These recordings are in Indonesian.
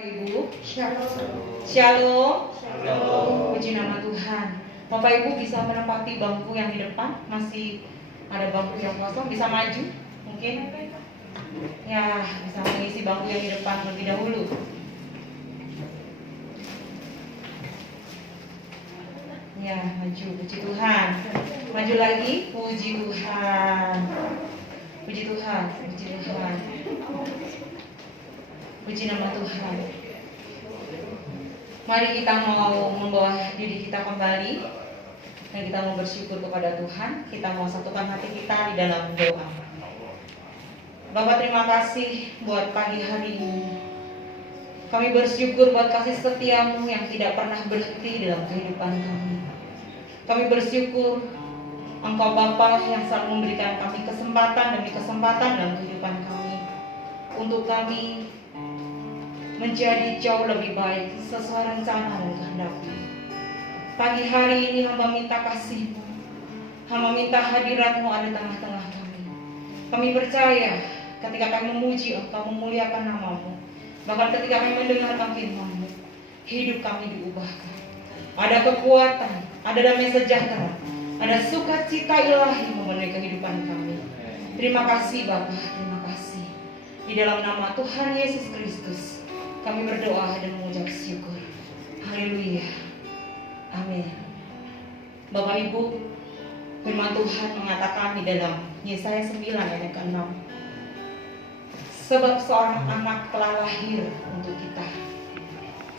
Ibu, Shalom. Shalom. Shalom. Puji nama Tuhan. Bapak Ibu bisa menempati bangku yang di depan. Masih ada bangku yang kosong, bisa maju mungkin. Ya, bisa mengisi bangku yang di depan terlebih dahulu. Ya, maju. Puji Tuhan. Maju lagi. Puji Tuhan. Puji Tuhan. Puji Tuhan. Puji nama Tuhan. Mari kita mau membawa diri kita kembali dan kita mau bersyukur kepada Tuhan. Kita mau satukan hati kita di dalam doa. Bapak, terima kasih buat pagi hari ini. Kami bersyukur buat kasih setiamu yang tidak pernah berhenti dalam kehidupan kami. Kami bersyukur Engkau Bapa yang selalu memberikan kami kesempatan demi kesempatan dalam kehidupan kami, untuk kami menjadi jauh lebih baik sesuai rencana dan kehendak-Mu. Pagi hari ini hamba minta kasih-Mu, hamba minta hadirat-Mu ada di tengah-tengah kami. Kami percaya ketika kami memuji Engkau, memuliakan nama-Mu, bahkan ketika kami mendengarkan firman-Mu, hidup kami diubahkan. Ada kekuatan, ada damai sejahtera, ada sukacita ilahi memenuhi kehidupan kami. Terima kasih Bapa, terima kasih. Di dalam nama Tuhan Yesus Kristus kami berdoa dan mengucap syukur. Haleluya. Amin. Bapak Ibu, firman Tuhan mengatakan di dalam Yesaya 9 ayat ke-6, sebab seorang anak telah lahir untuk kita,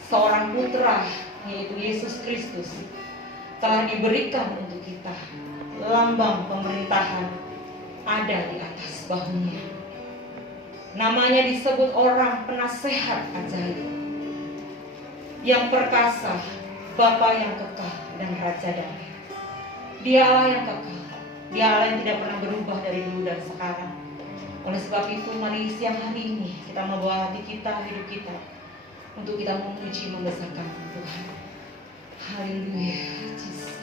seorang putra yaitu Yesus Kristus telah diberikan untuk kita. Lambang pemerintahan ada di atas bahunya. Namanya disebut orang penasehat ajaib, yang perkasa, Bapa yang kekal, dan Raja damai. Dia Allah yang kekal, Dia Allah yang tidak pernah berubah dari dulu dan sekarang. Oleh sebab itu, mari siang hari ini kita membawa hati kita, hidup kita, untuk kita memuji, membesarkan Tuhan. Haleluya, Jesus.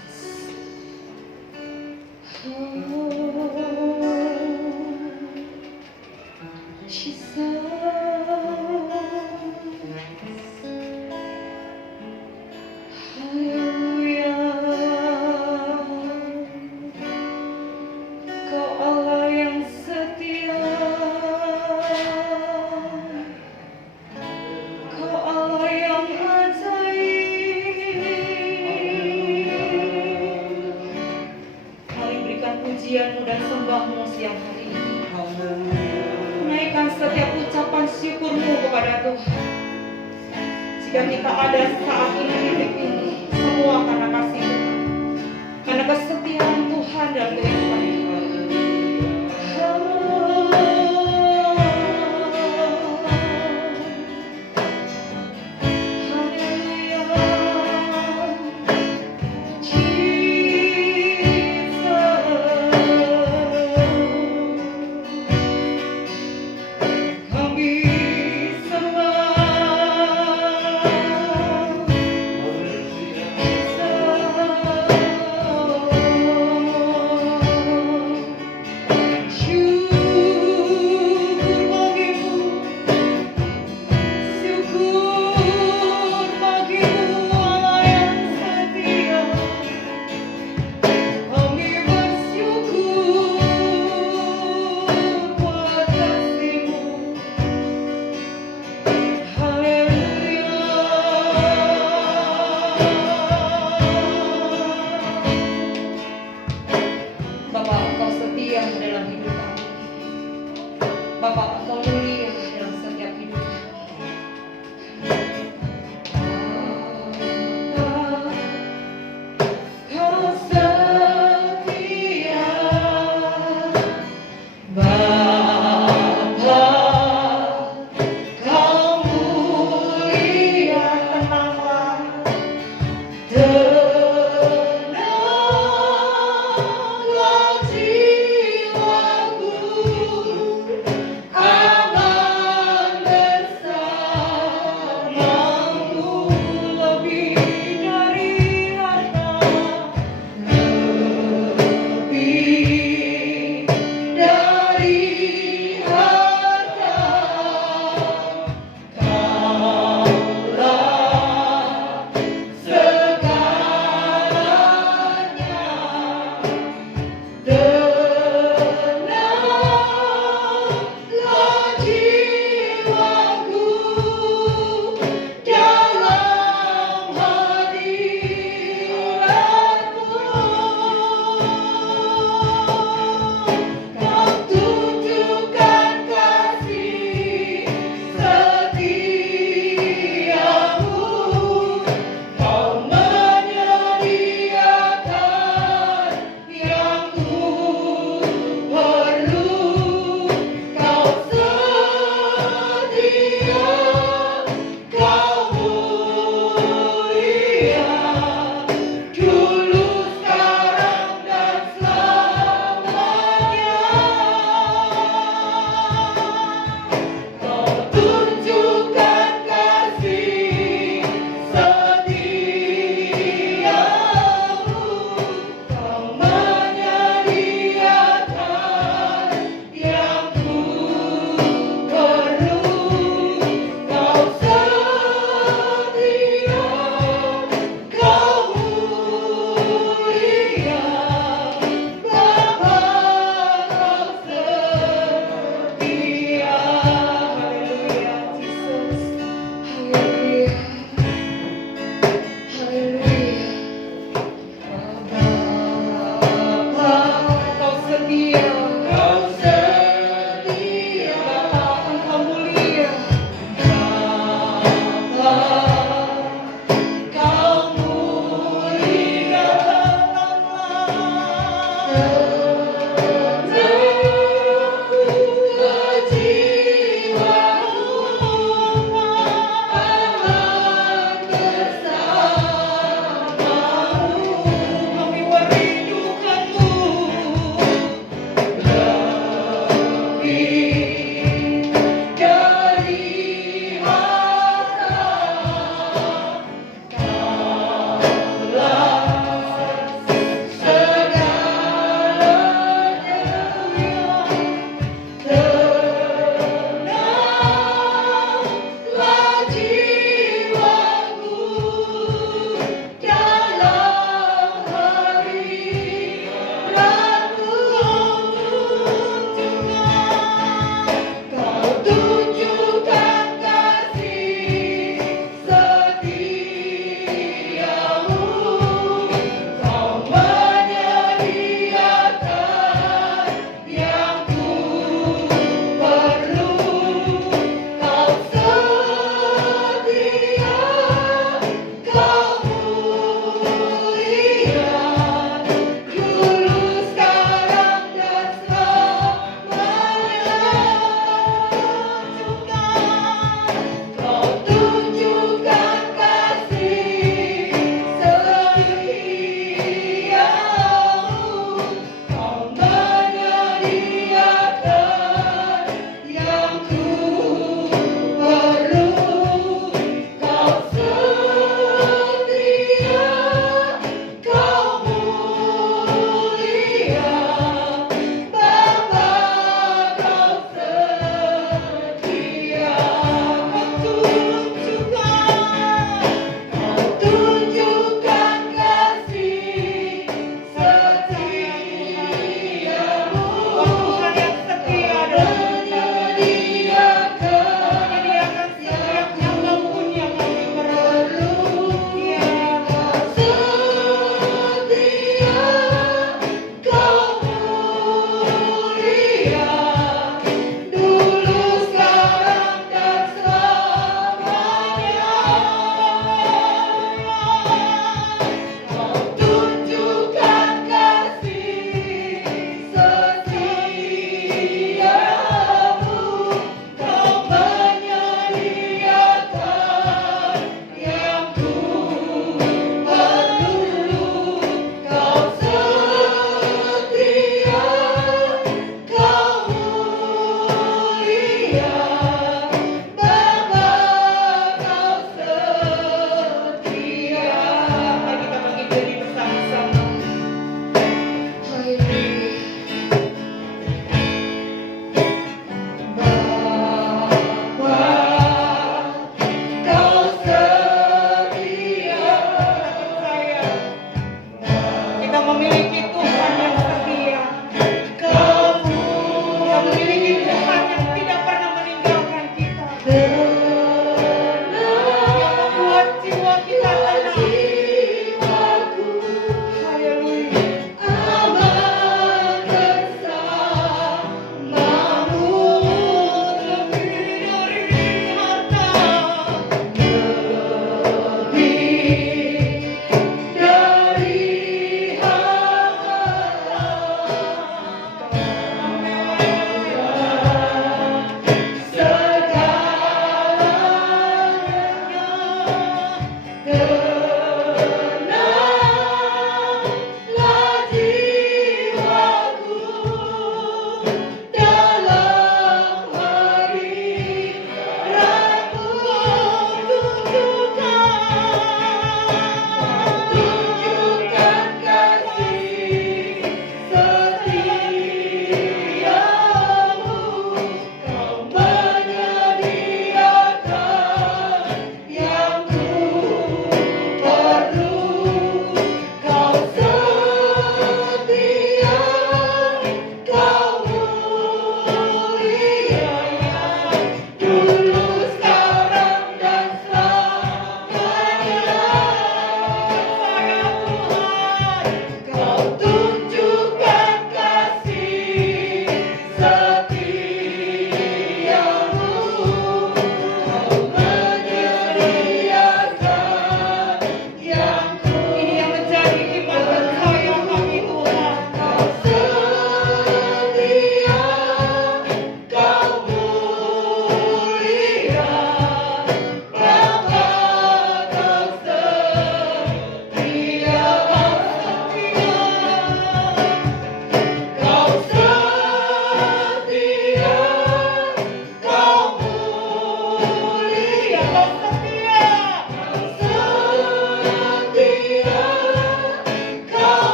Pujianmu dan sembahmu siang hari ini. Naikkan setiap ucapan syukurmu kepada Tuhan. Jika kita ada saat ini di hidup ini, semua karena kasih Tuhan, karena kesetiaan Tuhan dalam kehidupan kita.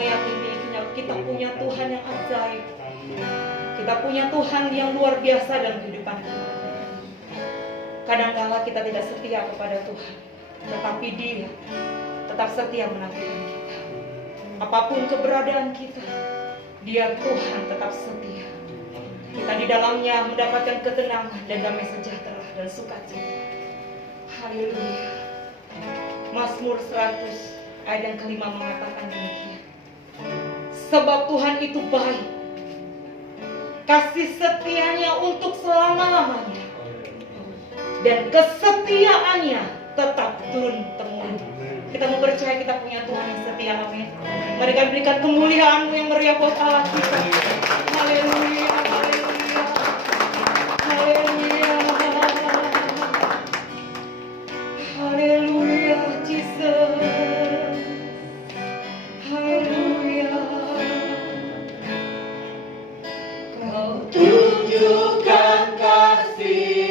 meyakini kita punya Tuhan yang ajaib. Kita punya Tuhan yang luar biasa dalam kehidupan kita. Kadangkala kita tidak setia kepada Tuhan, tetapi Dia tetap setia menantikan kita. Apapun keberadaan kita, Dia Tuhan tetap setia. Kita di dalamnya mendapatkan ketenangan dan damai sejahtera dan sukacita. Haleluya. Mazmur 100 ayat yang kelima mengatakan demikian. Sebab Tuhan itu baik, kasih setianya untuk selama-lamanya, dan kesetiaannya tetap turun-temurun. Kita mau percaya kita punya Tuhan yang setia, amin. Mari kami berikan kemuliaan-Mu yang meriah buat Allah kita. Haleluya, haleluya, haleluya, haleluya, Jesus, haleluya. Kau Tunjukkan kasih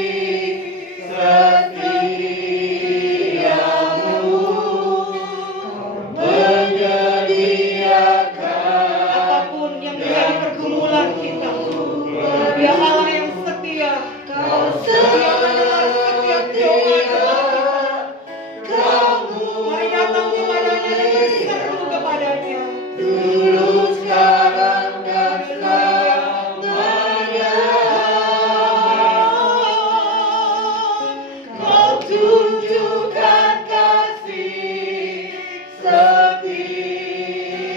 Tunjukkan kasih setia.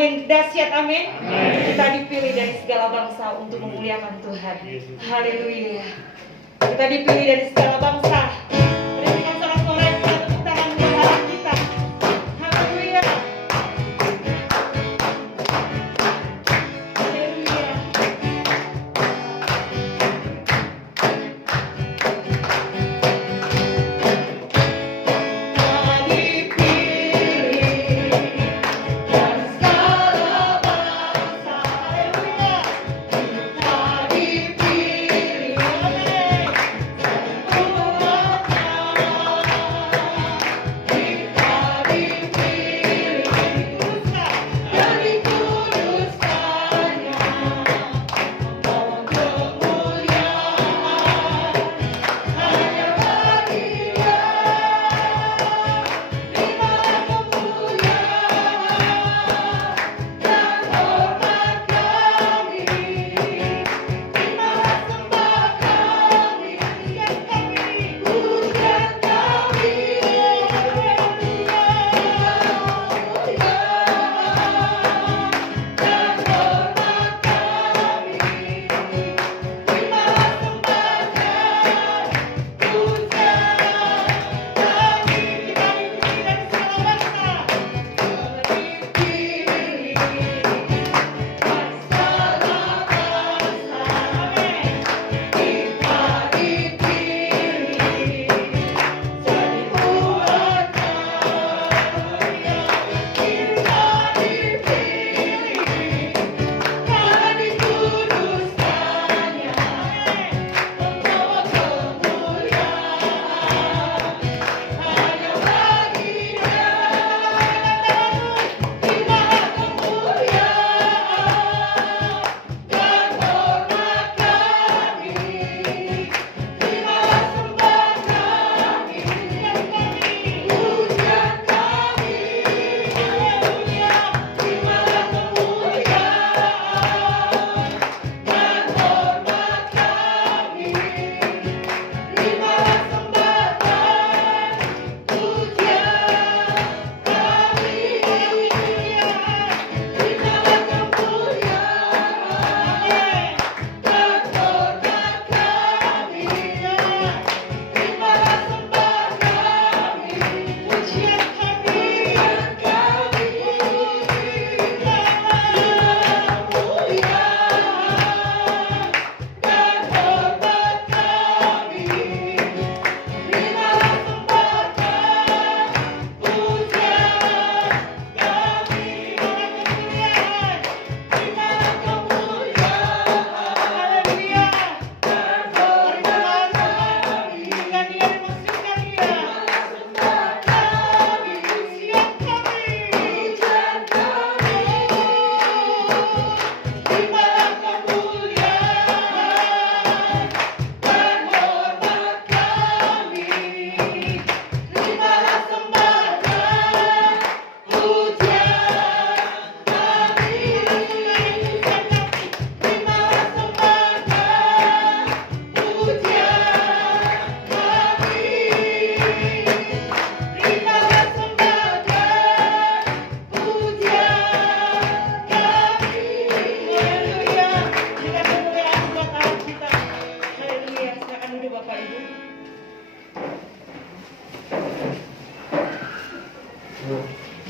yang dahsyat, amin. Kita dipilih dari segala bangsa untuk memuliakan Tuhan. Haleluya. Kita dipilih dari segala bangsa. Berikan sorak-sorai kita, tepuk tangan buat Allah kita. Haleluya. Haleluya.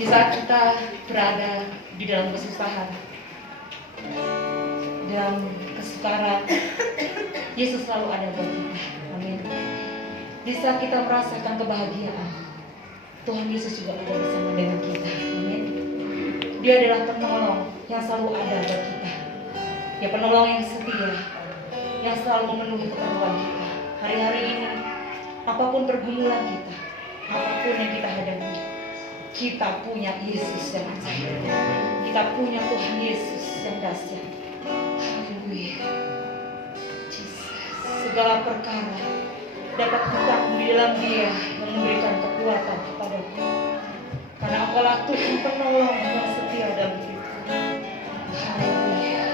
Di saat kita berada di dalam kesusahan, dalam kesukaran, Yesus selalu ada buat kita. Amin. Di saat kita merasakan kebahagiaan, Tuhan Yesus juga ada bersama dengan kita. Amin. Dia adalah penolong yang selalu ada buat kita. Dia penolong yang setia, yang selalu memenuhi keperluan kita. Hari-hari ini, apapun pergumulan kita, apapun yang kita hadapi, kita punya Yesus yang ajaib. Kita punya Tuhan Yesus yang dahsyat. Haleluya. Segala perkara dapat kita di dalam Dia yang memberikan kekuatan kepadaku. Karena Engkaulah Tuhan penolong yang setia dalam hidupku. Haleluya.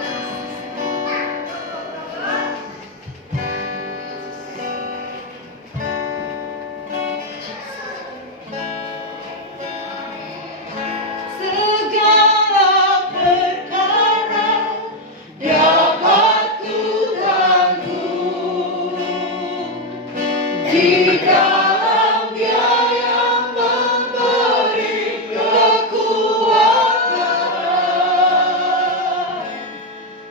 Segala dalam Dia yang memberi kekuatan.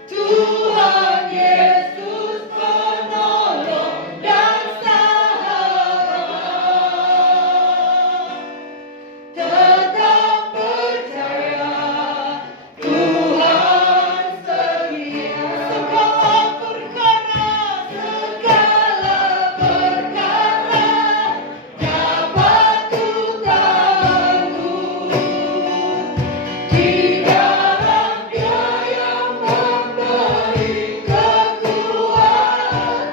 Tuhan Yesus penolong dan sahabat. Tetap percaya Tuhan setia. Segala perkara dapat ku tanggung di dalam Dia yang memberi kekuatan.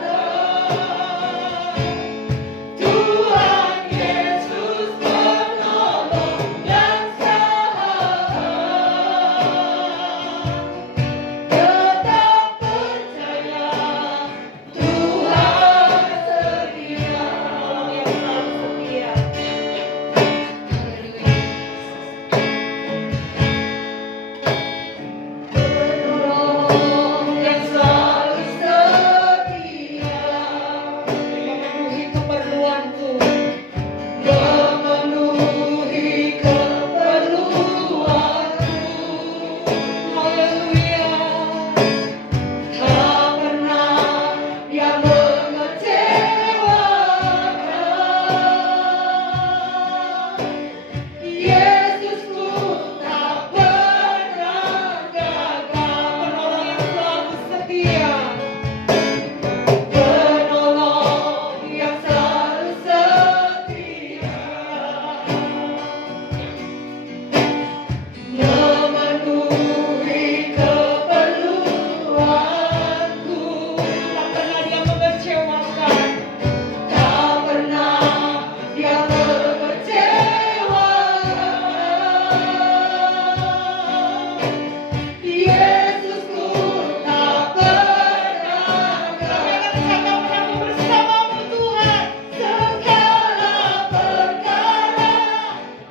Tuhan Yesus penolong dan sahabat. Tetap percaya Tuhan setia. Penolong yang selalu setia. Memenuhi keperluanku. Memenuhi keperluanku. Haleluya. Tak pernah Dia mengecewakan. Yesusku tak pernah gagal. Penolong yang selalu setia. Penolong yang selalu setia. Memenuhi keperluanku. Tak pernah Dia mengecewakan. Tak pernah Dia mengecewakan. Yesusku tak pernah gagal. Kami akan bersamamu Tuhan. Segala perkara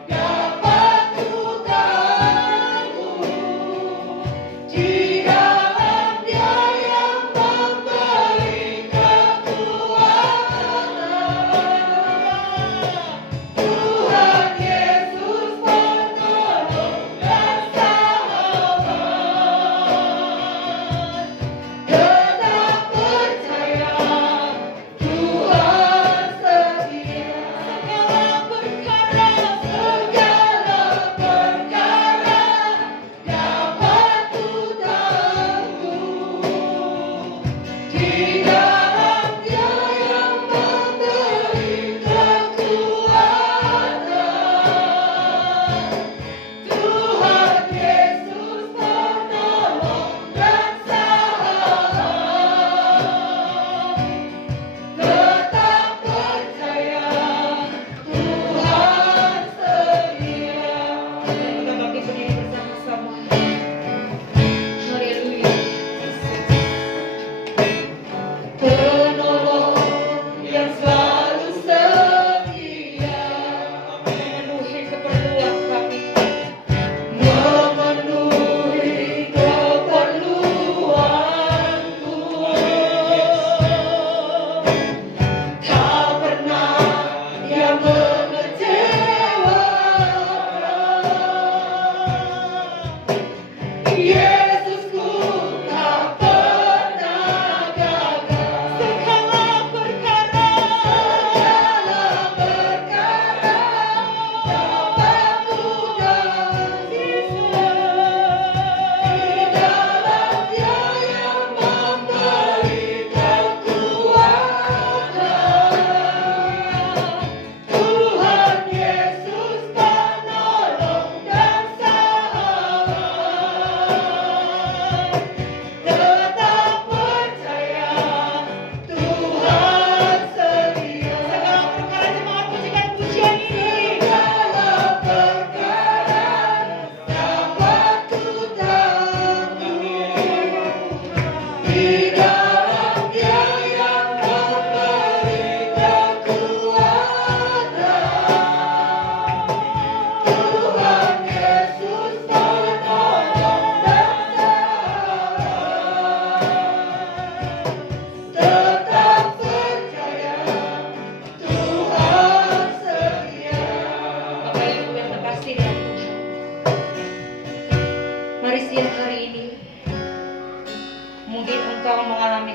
dapat ku tanggung di dalam Dia yang memberi kekuatan. Tuhan Yesus penolong dan sahabat. Tetap percaya Tuhan setia. Segala perkara dapat ku tanggung di dalam Dia yang memberi kekuatan. Tuhan Yesus penolong dan sahabat. Tetap percaya Tuhan setia. Kita bangkit berdiri bersama-sama. Haleluya.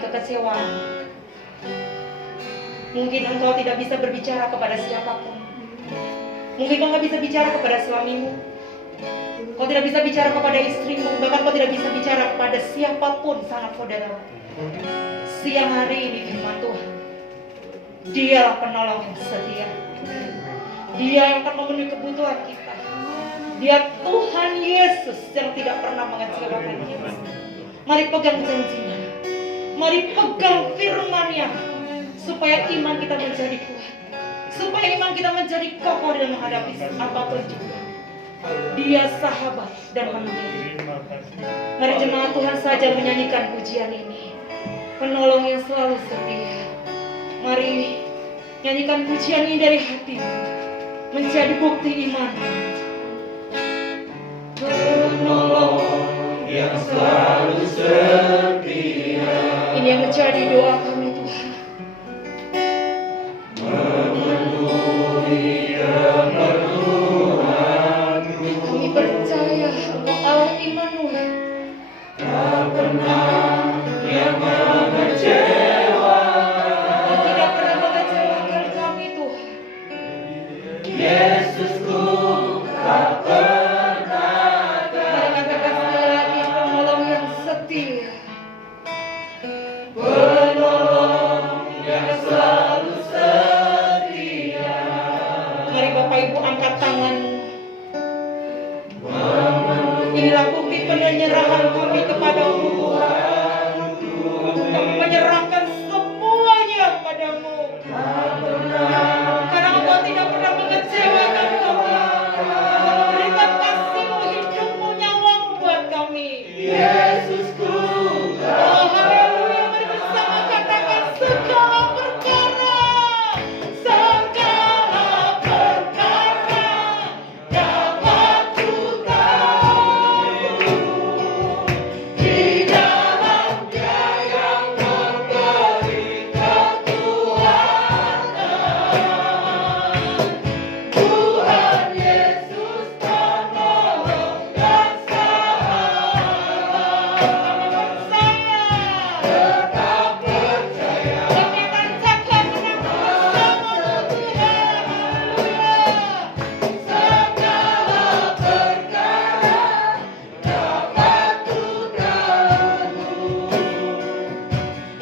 kekecewaan. Mungkin engkau tidak bisa berbicara kepada siapapun. Mungkin kau nggak bisa bicara kepada suamimu. Kau tidak bisa bicara kepada istrimu. Bahkan kau tidak bisa bicara kepada siapapun sanak saudara. Siang hari ini firman Tuhan, Dialah penolong yang setia. Dia yang akan memenuhi kebutuhan kita. Dia Tuhan Yesus yang tidak pernah mengecewakan kita. Mari pegang janjinya. Mari pegang firman-Nya supaya iman kita menjadi kuat. Supaya iman kita menjadi kokoh dalam menghadapi apapun juga. Dia sahabat dan menolong. Mari jemaat Tuhan saja menyanyikan pujian ini. Penolong yang selalu setia. Mari nyanyikan pujian ini dari hati. Menjadi bukti iman. Penolong yang selalu setia. Ini yang menjadi doa kami Tuhan. Memenuhi keperluanku. Kami percaya Engkau Allah Immanuel. Tak pernah yang mengecewakan. Engkau tidak pernah mengecewakan kami Tuhan. Yesusku tak pernah. Mari katakan sekali lagi, penolong yang setia. Penolong yang selalu setia. Mari Bapak Ibu angkat tanganmu. Inilah bukti penyerahan kami kepadamu Tuhan. Kami menyerahkan semuanya padamu. Karena Engkau tidak pernah mengecewakan kami. Engkau memberikan kasih-Mu, hidup-Mu, nyawa-Mu buat kami. Yesusku Oh haleluya, mari bersama katakan segala perkara. segala perkara dapat ku tahu di dalam Dia yang memberi kekuatan. Tuhan Yesus penolong dan sahabat. Tetap percaya. Kami akan jaga bersama Tuhan. Segala perkara dapat ku tahu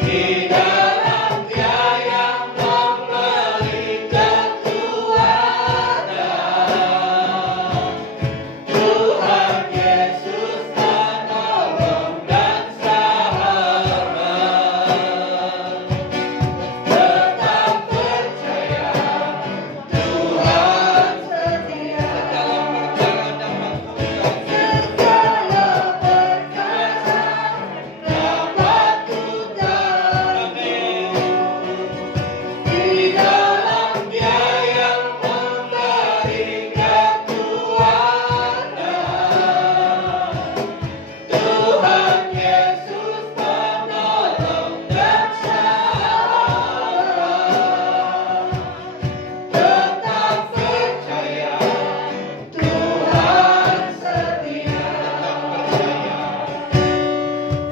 di dalam Dia yang memberi kekuatan. Tuhan Yesus penolong dan sahabat. Tetap percaya Tuhan setia. Segala perkara dapat ku tahu di dalam Dia yang memberi kekuatan. Tuhan Yesus penolong dan sahabat. Tetap percaya Tuhan setia.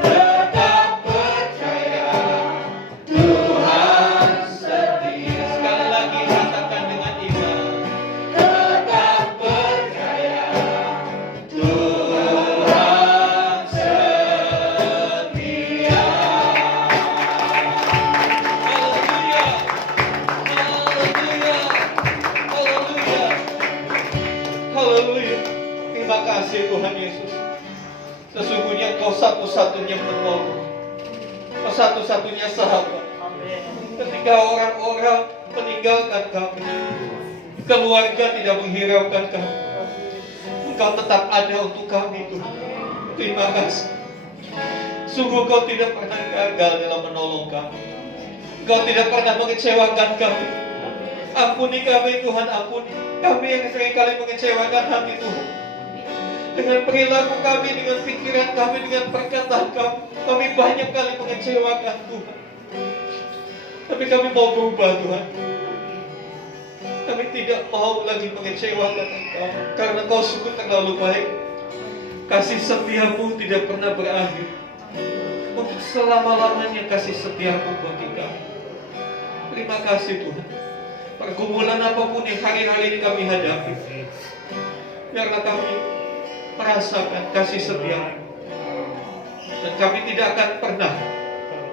Tetap percaya Tuhan setia. Sekali lagi katakan dengan iman. Tetap percaya Tuhan setia. Haleluya. Haleluya. Terima kasih Tuhan Yesus. Sesungguhnya Kau satu-satunya penolong. Kau satu-satunya sahabat. Ketika orang-orang meninggalkan kami, keluarga tidak menghiraukan kami, Engkau tetap ada untuk kami Tuhan. Terima kasih. Sungguh Kau tidak pernah gagal dalam menolong kami. Engkau tidak pernah mengecewakan kami. Ampuni kami Tuhan, ampuni kami yang seringkali mengecewakan hati Tuhan. Dengan perilaku kami, dengan pikiran kami, dengan perkataan kami, kami banyak kali mengecewakan Tuhan. Tapi kami mau berubah Tuhan. Kami tidak mau lagi mengecewakan Engkau, karena Engkau sungguh terlalu baik. Kasih setiamu tidak pernah berakhir. untuk selama-lamanya kasih setiamu bagi kami. Terima kasih Tuhan. Pergumulan apapun yang hari-hari ini kami hadapi, biarlah kami merasakan kasih setiamu. Dan kami tidak akan pernah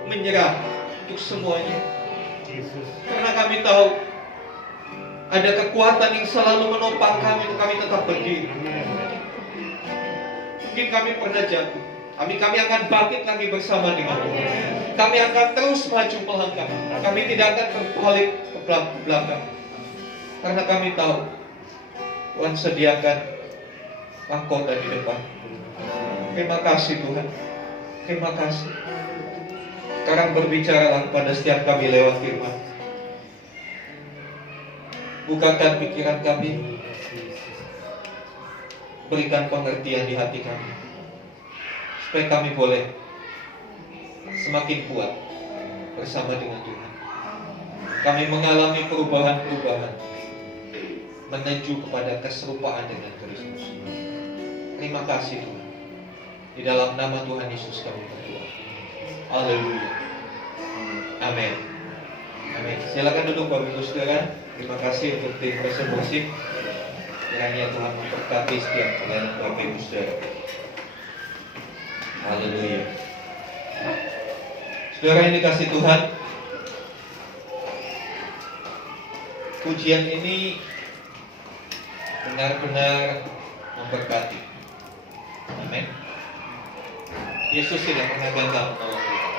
menyerah untuk semuanya. Karena kami tahu ada kekuatan yang selalu menopang kami untuk kami tetap berdiri. Mungkin kami pernah jatuh, tapi kami akan bangkit lagi bersama dengan Tuhan. Kami akan terus maju melangkah. Kami tidak akan berbalik ke belakang. Karena kami tahu Tuhan sediakan mahkota di depan. Terima kasih Tuhan. Terima kasih. Sekarang berbicaralah kepada setiap kami lewat firman. Bukakan pikiran kami. Berikan pengertian di hati kami, supaya kami boleh semakin kuat bersama dengan Tuhan. Kami mengalami perubahan-perubahan menuju kepada keserupaan dengan Kristus. Terima kasih Tuhan. Di dalam nama Tuhan Yesus kami berdoa. Haleluya. Amin. Amin. Silakan duduk Bapak Ibu Saudara. Terima kasih untuk tim worship musik. Kiranya Tuhan memberkati setiap pelayanan Bapak Ibu Saudara. Haleluya. Saudara yang dikasih Tuhan, pujian ini benar-benar memberkati. Amin. Yesus tidak pernah gagal menolong kita,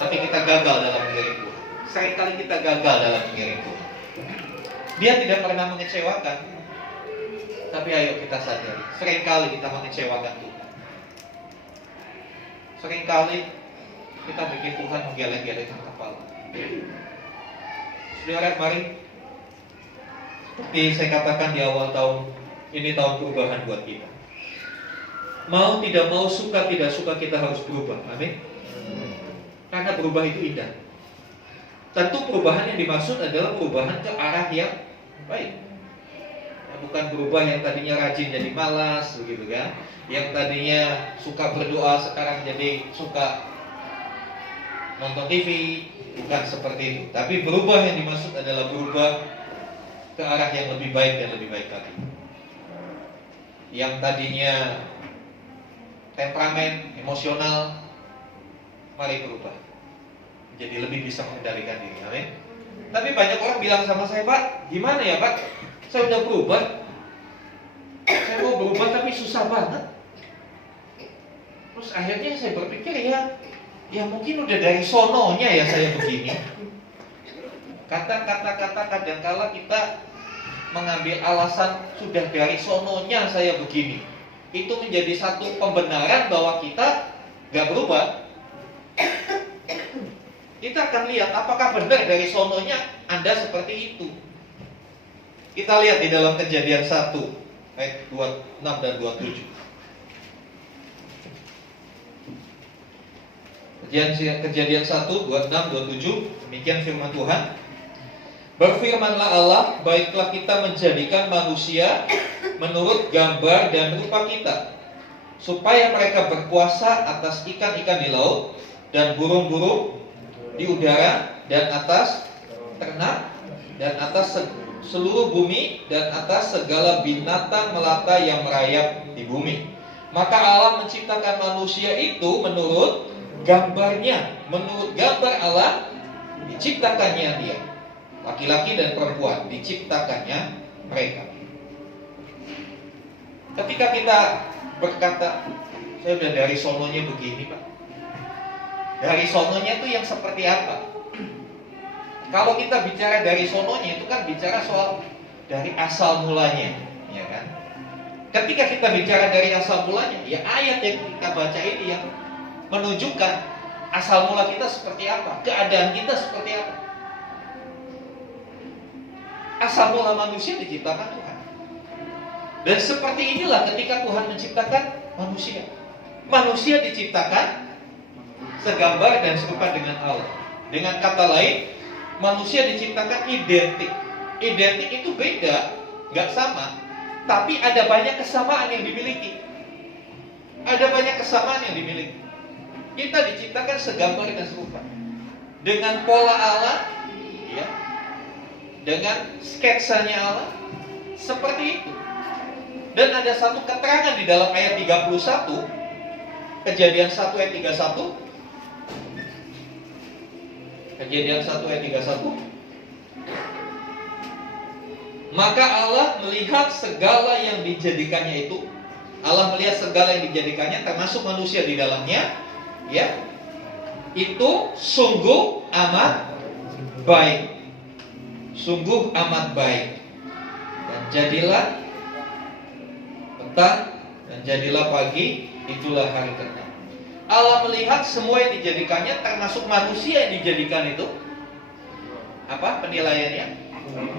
tapi kita gagal dalam mengiring Tuhan. Seringkali kita gagal dalam mengiring Tuhan. Dia tidak pernah mengecewakan, tapi ayo kita sadari, seringkali kita mengecewakan Tuhan. Seringkali kita bikin Tuhan menggeleng-gelengkan kepala. Saudara, mari, seperti saya katakan di awal tahun, ini tahun perubahan buat kita. Mau tidak mau, suka tidak suka, kita harus berubah. Amin. Karena berubah itu indah. Tentu perubahan yang dimaksud adalah perubahan ke arah yang baik. Bukan berubah yang tadinya rajin jadi malas, begitu kan? Yang tadinya suka berdoa sekarang jadi suka nonton TV, bukan seperti itu. Tapi berubah yang dimaksud adalah berubah ke arah yang lebih baik dan lebih baik lagi. Yang tadinya temperamen, emosional, mari berubah jadi lebih bisa mengendalikan diri. Amin. Tapi banyak orang bilang sama saya, Pak, gimana ya Pak? Saya udah berubah, saya mau berubah tapi susah banget. Terus akhirnya saya berpikir ya mungkin udah dari sononya ya saya begini. Kata-kata kadangkala kita mengambil alasan sudah dari sononya saya begini. Itu menjadi satu pembenaran bahwa kita gak berubah. Kita akan lihat apakah benar dari sononya Anda seperti itu. Kita lihat di dalam Kejadian 1 ayat 26 dan 27. Kejadian 1 26 27, demikian firman Tuhan. Berfirmanlah Allah, baiklah kita menjadikan manusia menurut gambar dan rupa kita, supaya mereka berkuasa atas ikan-ikan di laut dan burung-burung di udara dan atas ternak dan atas seluruh bumi dan atas segala binatang melata yang merayap di bumi. Maka Allah menciptakan manusia itu menurut gambarnya, menurut gambar Allah diciptakannya dia. Laki-laki dan perempuan diciptakannya mereka. Ketika kita berkata, saya udah dari sononya begini Pak, dari sononya itu yang seperti apa? Kalau kita bicara dari sononya itu kan bicara soal dari asal mulanya, ya kan? Ketika kita bicara dari asal mulanya, ya ayat yang kita baca ini yang menunjukkan asal mula kita seperti apa, keadaan kita seperti apa. Asal mula manusia diciptakan Tuhan. Dan seperti inilah ketika Tuhan menciptakan manusia. Manusia diciptakan segambar dan serupa dengan Allah. Dengan kata lain, manusia diciptakan identik. Identik itu beda, gak sama, tapi ada banyak kesamaan yang dimiliki. Ada banyak kesamaan yang dimiliki. Kita diciptakan segambar dan serupa. Dengan pola Allah, ya, dengan sketsanya Allah, seperti itu. Dan ada satu keterangan di dalam ayat 31, Kejadian 1 ayat 31. Kejadian 1 ayat 31. Maka Allah melihat segala yang dijadikannya itu. Allah melihat segala yang dijadikannya, termasuk manusia di dalamnya, ya, itu sungguh amat baik. Sungguh amat baik. Dan jadilah petang dan jadilah pagi, itulah hari ke-6. Allah melihat semua yang dijadikannya, termasuk manusia yang dijadikan itu. Apa penilaiannya?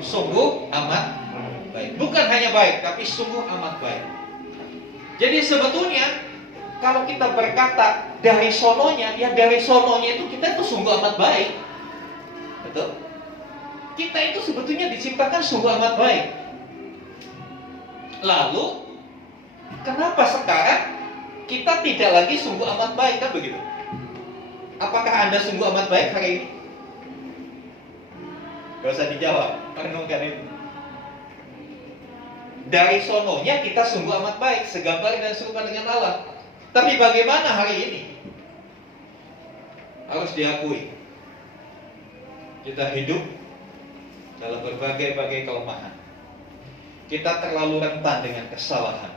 Sungguh amat baik. Bukan hanya baik, tapi sungguh amat baik. Jadi sebetulnya kalau kita berkata dari sononya, ya dari sononya itu kita itu sungguh amat baik. Betul? Kita itu sebetulnya diciptakan sungguh amat baik. Lalu kenapa sekarang kita tidak lagi sungguh amat baik, kan begitu? Apakah Anda sungguh amat baik hari ini? Gak usah dijawab, renungkan itu. Dari sononya kita sungguh amat baik, segambar dan serupa dengan Allah. Tapi bagaimana hari ini? Harus diakui, kita hidup dalam berbagai-bagai kelemahan. Kita terlalu rentan dengan kesalahan.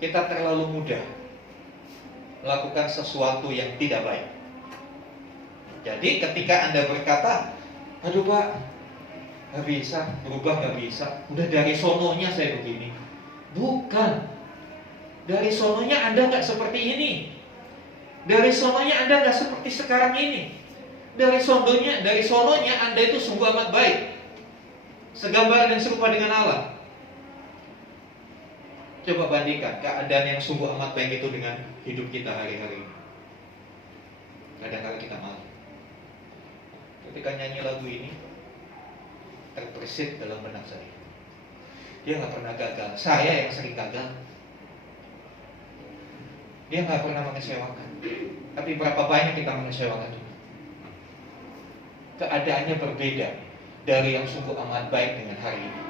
Kita terlalu mudah melakukan sesuatu yang tidak baik. Jadi ketika Anda berkata, aduh Pak, gak bisa, berubah gak bisa, udah dari sononya saya begini. Bukan. Dari sononya Anda gak seperti ini. Dari sononya Anda gak seperti sekarang ini. Dari sononya Anda itu sungguh amat baik, segambar dan serupa dengan Allah. Coba bandingkan keadaan yang sungguh amat baik itu dengan hidup kita hari-hari ini. Kadang-kadang kita malu. Ketika nyanyi lagu ini, terbersit dalam benak saya. Dia gak pernah gagal, saya yang sering gagal. Dia gak pernah mengecewakan. Tapi berapa banyak kita mengecewakan dia. Keadaannya berbeda dari yang sungguh amat baik dengan hari ini.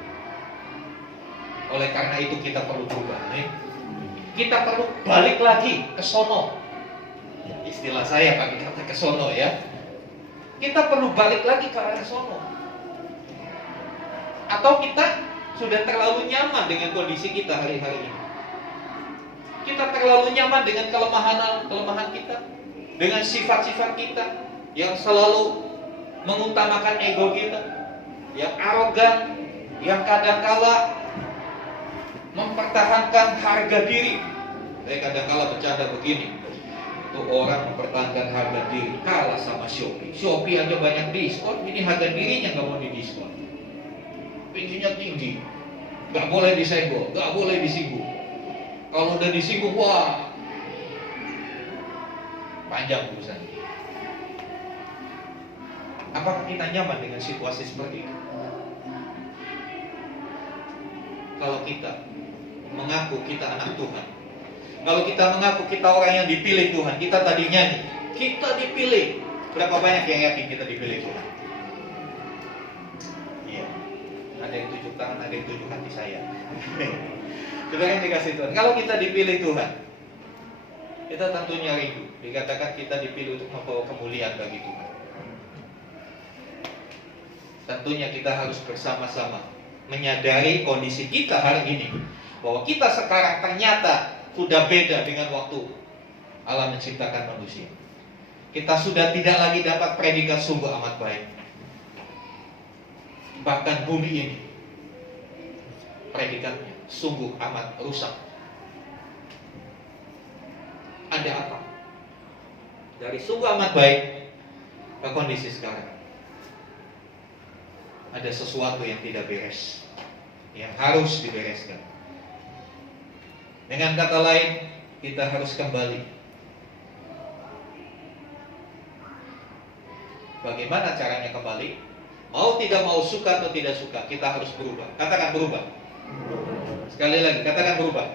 Oleh karena itu kita perlu berubah, kita perlu balik lagi ke sono. Istilah saya pakai kata ke sono, ya. Kita perlu balik lagi ke arah sono. Atau kita sudah terlalu nyaman dengan kondisi kita hari-hari ini. Kita terlalu nyaman dengan kelemahan kita, dengan sifat-sifat kita yang selalu mengutamakan ego kita, yang arogan, yang kadangkala mempertahankan harga diri. Saya kadangkala bercanda begini, tuh orang mempertahankan harga diri kalah sama Shopee. Shopee aja banyak diskon, ini harga dirinya nggak mau didiskon. Tingginya tinggi, nggak boleh disenggol, nggak boleh disinggung. Kalau udah disinggung, wah, panjang urusannya. Apakah kita nyaman dengan situasi seperti itu? Kalau kita mengaku kita anak Tuhan, kalau kita mengaku kita orang yang dipilih Tuhan, kita tadi nyanyi, kita dipilih. Berapa banyak yang yakin kita dipilih Tuhan? Iya. Ada yang tunjuk tangan, ada yang tunjuk hati saya. Sudah yang dikasih Tuhan. Kalau kita dipilih Tuhan, kita tentunya rindu. Dikatakan kita dipilih untuk membawa kemuliaan bagi Tuhan. Tentunya kita harus bersama-sama menyadari kondisi kita hari ini, bahwa kita sekarang ternyata sudah beda dengan waktu Allah menciptakan manusia. Kita sudah tidak lagi dapat predikat sungguh amat baik. Bahkan bumi ini predikatnya sungguh amat rusak. Ada apa? Dari sungguh amat baik ke kondisi sekarang. Ada sesuatu yang tidak beres, yang harus dibereskan. Dengan kata lain, kita harus kembali. Bagaimana caranya kembali? Mau tidak mau, suka atau tidak suka, kita harus berubah. Katakan berubah. Sekali lagi, katakan berubah.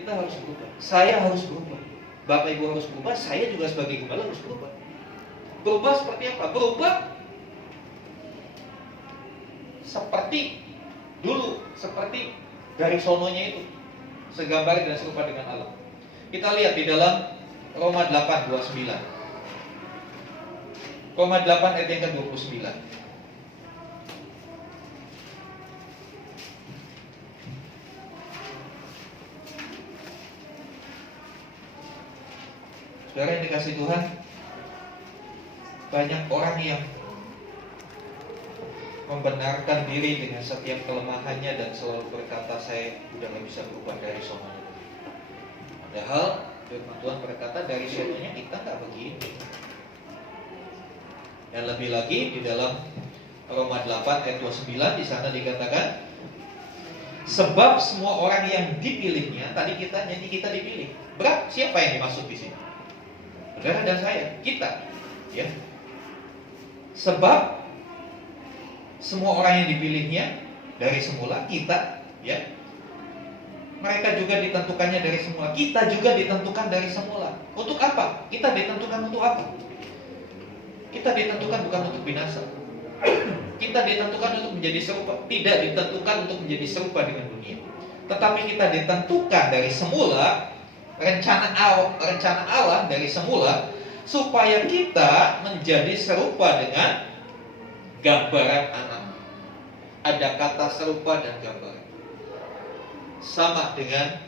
Kita harus berubah. Saya harus berubah. Bapak Ibu harus berubah, saya juga sebagai gembala harus berubah. Berubah seperti apa? Berubah seperti dulu, seperti dari sononya itu, segambar dan serupa dengan Allah. Kita lihat di dalam Roma 8:29. Roma 8 ayat yang ke-29. Saudara yang dikasih Tuhan, banyak orang yang membenarkan diri dengan setiap kelemahannya dan selalu berkata, saya udah gak bisa berubah dari sononya. Padahal firman Tuhan berkata dari sononya kita gak begini. Dan lebih lagi di dalam Roma 8 ayat 29 di sana dikatakan, sebab semua orang yang dipilihnya, tadi kita nyanyi kita dipilih. Siapa yang dimaksud di sini? Saudara dan saya, kita, ya. Sebab semua orang yang dipilihnya dari semula, kita, ya. Mereka juga ditentukannya dari semula. Kita juga ditentukan dari semula. Untuk apa? Kita ditentukan untuk apa? Kita ditentukan bukan untuk binasa. Kita ditentukan untuk menjadi serupa. Tidak ditentukan untuk menjadi serupa dengan dunia. Tetapi kita ditentukan dari semula, rencana Allah dari semula, supaya kita menjadi serupa dengan gambaran anak. Ada kata serupa dan gambaran. Sama dengan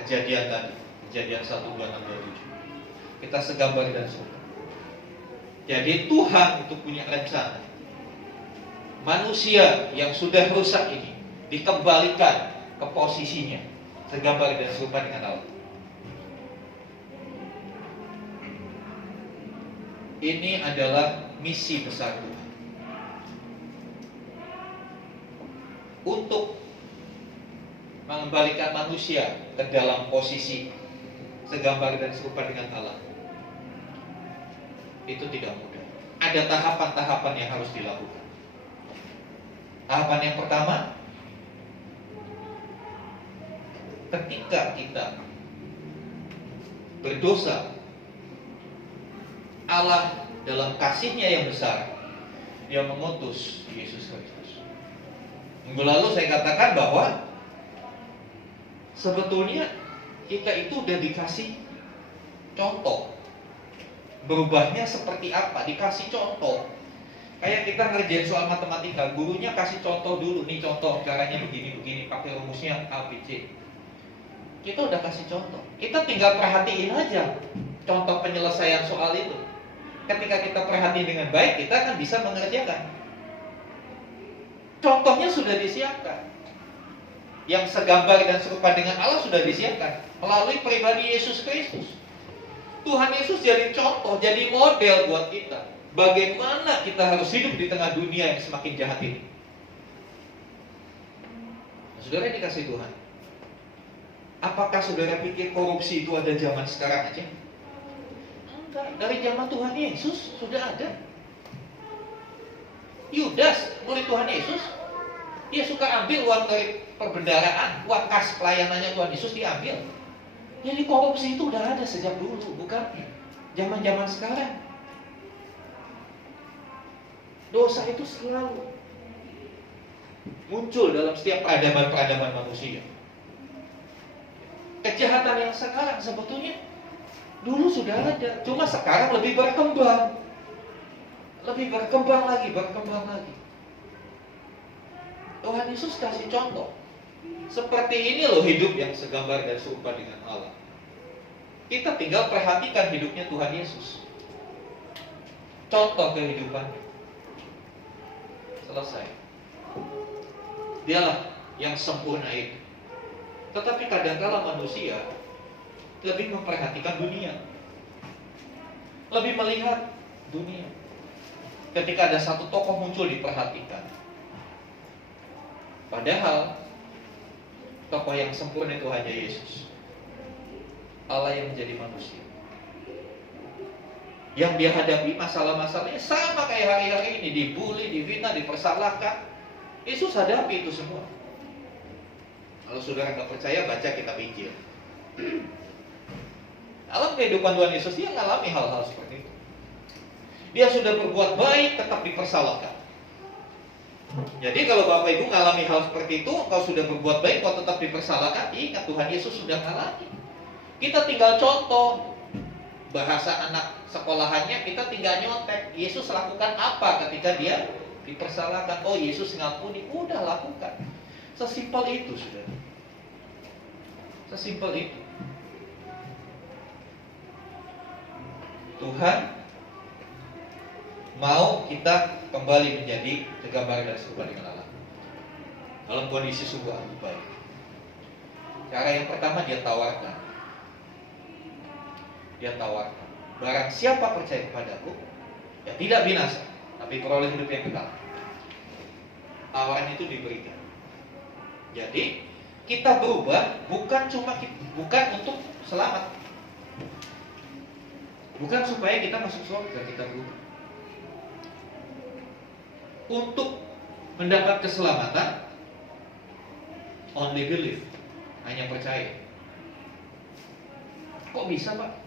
kejadian tadi, kejadian 1, 2, 6, 2, 7. Kita segambar dan serupa. Jadi Tuhan itu punya rencana. Manusia yang sudah rusak ini dikembalikan ke posisinya, segambar dan serupa dengan Allah. Ini adalah misi besar Tuhan. Untuk mengembalikan manusia ke dalam posisi segambar dan serupa dengan Allah. Itu tidak mudah. Ada tahapan-tahapan yang harus dilakukan. Tahapan yang pertama, ketika kita berdosa, Allah dalam kasih-Nya yang besar, Dia mengutus Yesus Kristus. Minggu lalu saya katakan bahwa sebetulnya kita itu udah dikasih contoh. Berubahnya seperti apa? Dikasih contoh. Kayak kita ngerjain soal matematika, gurunya kasih contoh dulu. Nih contoh, caranya begini-begini, pakai rumusnya A, B, C. Kita udah kasih contoh. Kita tinggal perhatiin aja contoh penyelesaian soal itu. Ketika kita perhatiin dengan baik, kita akan bisa mengerjakan. Contohnya sudah disiapkan. Yang segambar dan serupa dengan Allah sudah disiapkan melalui pribadi Yesus Kristus. Tuhan Yesus jadi contoh, jadi model buat kita. Bagaimana kita harus hidup di tengah dunia yang semakin jahat ini. Saudara yang dikasih Tuhan, apakah saudara pikir korupsi itu ada zaman sekarang aja? Enggak, dari zaman Tuhan Yesus sudah ada. Yudas, murid Tuhan Yesus, dia suka ambil uang dari perbendaharaan, uang kas pelayanannya Tuhan Yesus diambil. Jadi korupsi itu udah ada sejak dulu, bukan zaman-zaman sekarang. Dosa itu selalu muncul dalam setiap peradaban-peradaban manusia. Kejahatan yang sekarang sebetulnya dulu sudah ada, cuma sekarang lebih berkembang. Lebih berkembang lagi. Tuhan Yesus kasih contoh. Seperti ini loh hidup yang segambar dan serupa dengan Allah. Kita tinggal perhatikan hidupnya Tuhan Yesus. Contoh kehidupannya. Selesai. Dialah yang sempurna itu. Tetapi kadang-kala manusia lebih memperhatikan dunia, lebih melihat dunia. Ketika ada satu tokoh muncul diperhatikan. Padahal tokoh yang sempurna itu hanya Yesus. Allah yang menjadi manusia. Yang dia hadapi masalah-masalahnya sama kayak hari-hari ini, dibully, difitnah, dipersalahkan. Yesus hadapi itu semua. Kalau saudara nggak percaya, baca kitab Injil. Dalam kehidupan Tuhan Yesus dia mengalami hal-hal seperti itu. Dia sudah berbuat baik tetap dipersalahkan. Jadi kalau Bapak Ibu mengalami hal seperti itu, kau sudah berbuat baik kau tetap dipersalahkan, ingat Tuhan Yesus sudah mengalami. Kita tinggal contoh, bahasa anak sekolahannya kita tinggal nyontek. Yesus lakukan apa ketika dia dipersalahkan? Oh, Yesus ngampuni, udah lakukan. Sesimpel itu sudah. Sesimpel itu. Tuhan mau kita kembali menjadi tergambar dan serupa dengan Allah dalam kondisi sungguh amat baik. Cara yang pertama dia tawarkan. Dia tawarkan, barang siapa percaya kepadaku, ya tidak binasa, tapi peroleh hidup yang kekal. Tawaran itu diberikan. Jadi kita berubah bukan untuk selamat, bukan supaya kita masuk surga, kita berubah untuk mendapat keselamatan. Only believe, hanya percaya. Kok bisa, Pak?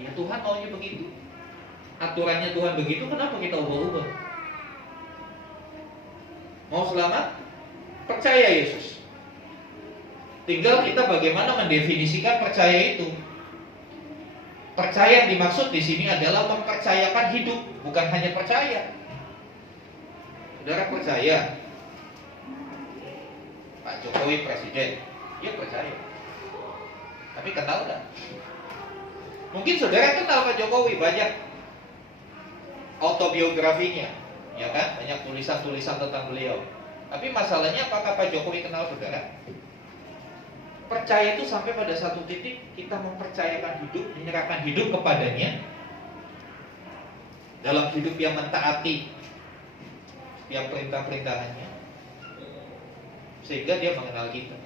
Ya Tuhan maunya begitu, aturannya Tuhan begitu, kenapa kita ubah-ubah? Mau selamat? Percaya Yesus. Tinggal kita bagaimana mendefinisikan percaya itu. Percaya yang dimaksud di sini adalah mempercayakan hidup, bukan hanya percaya. Saudara percaya Pak Jokowi presiden, dia percaya. Tapi kenal nggak? Mungkin saudara kenal Pak Jokowi, banyak autobiografinya, ya kan? Banyak tulisan-tulisan tentang beliau. Tapi masalahnya apakah Pak Jokowi kenal saudara? Percaya itu sampai pada satu titik kita mempercayakan hidup, menyerahkan hidup kepadanya dalam hidup yang mentaati setiap perintah-perintahannya, sehingga dia mengenal kita.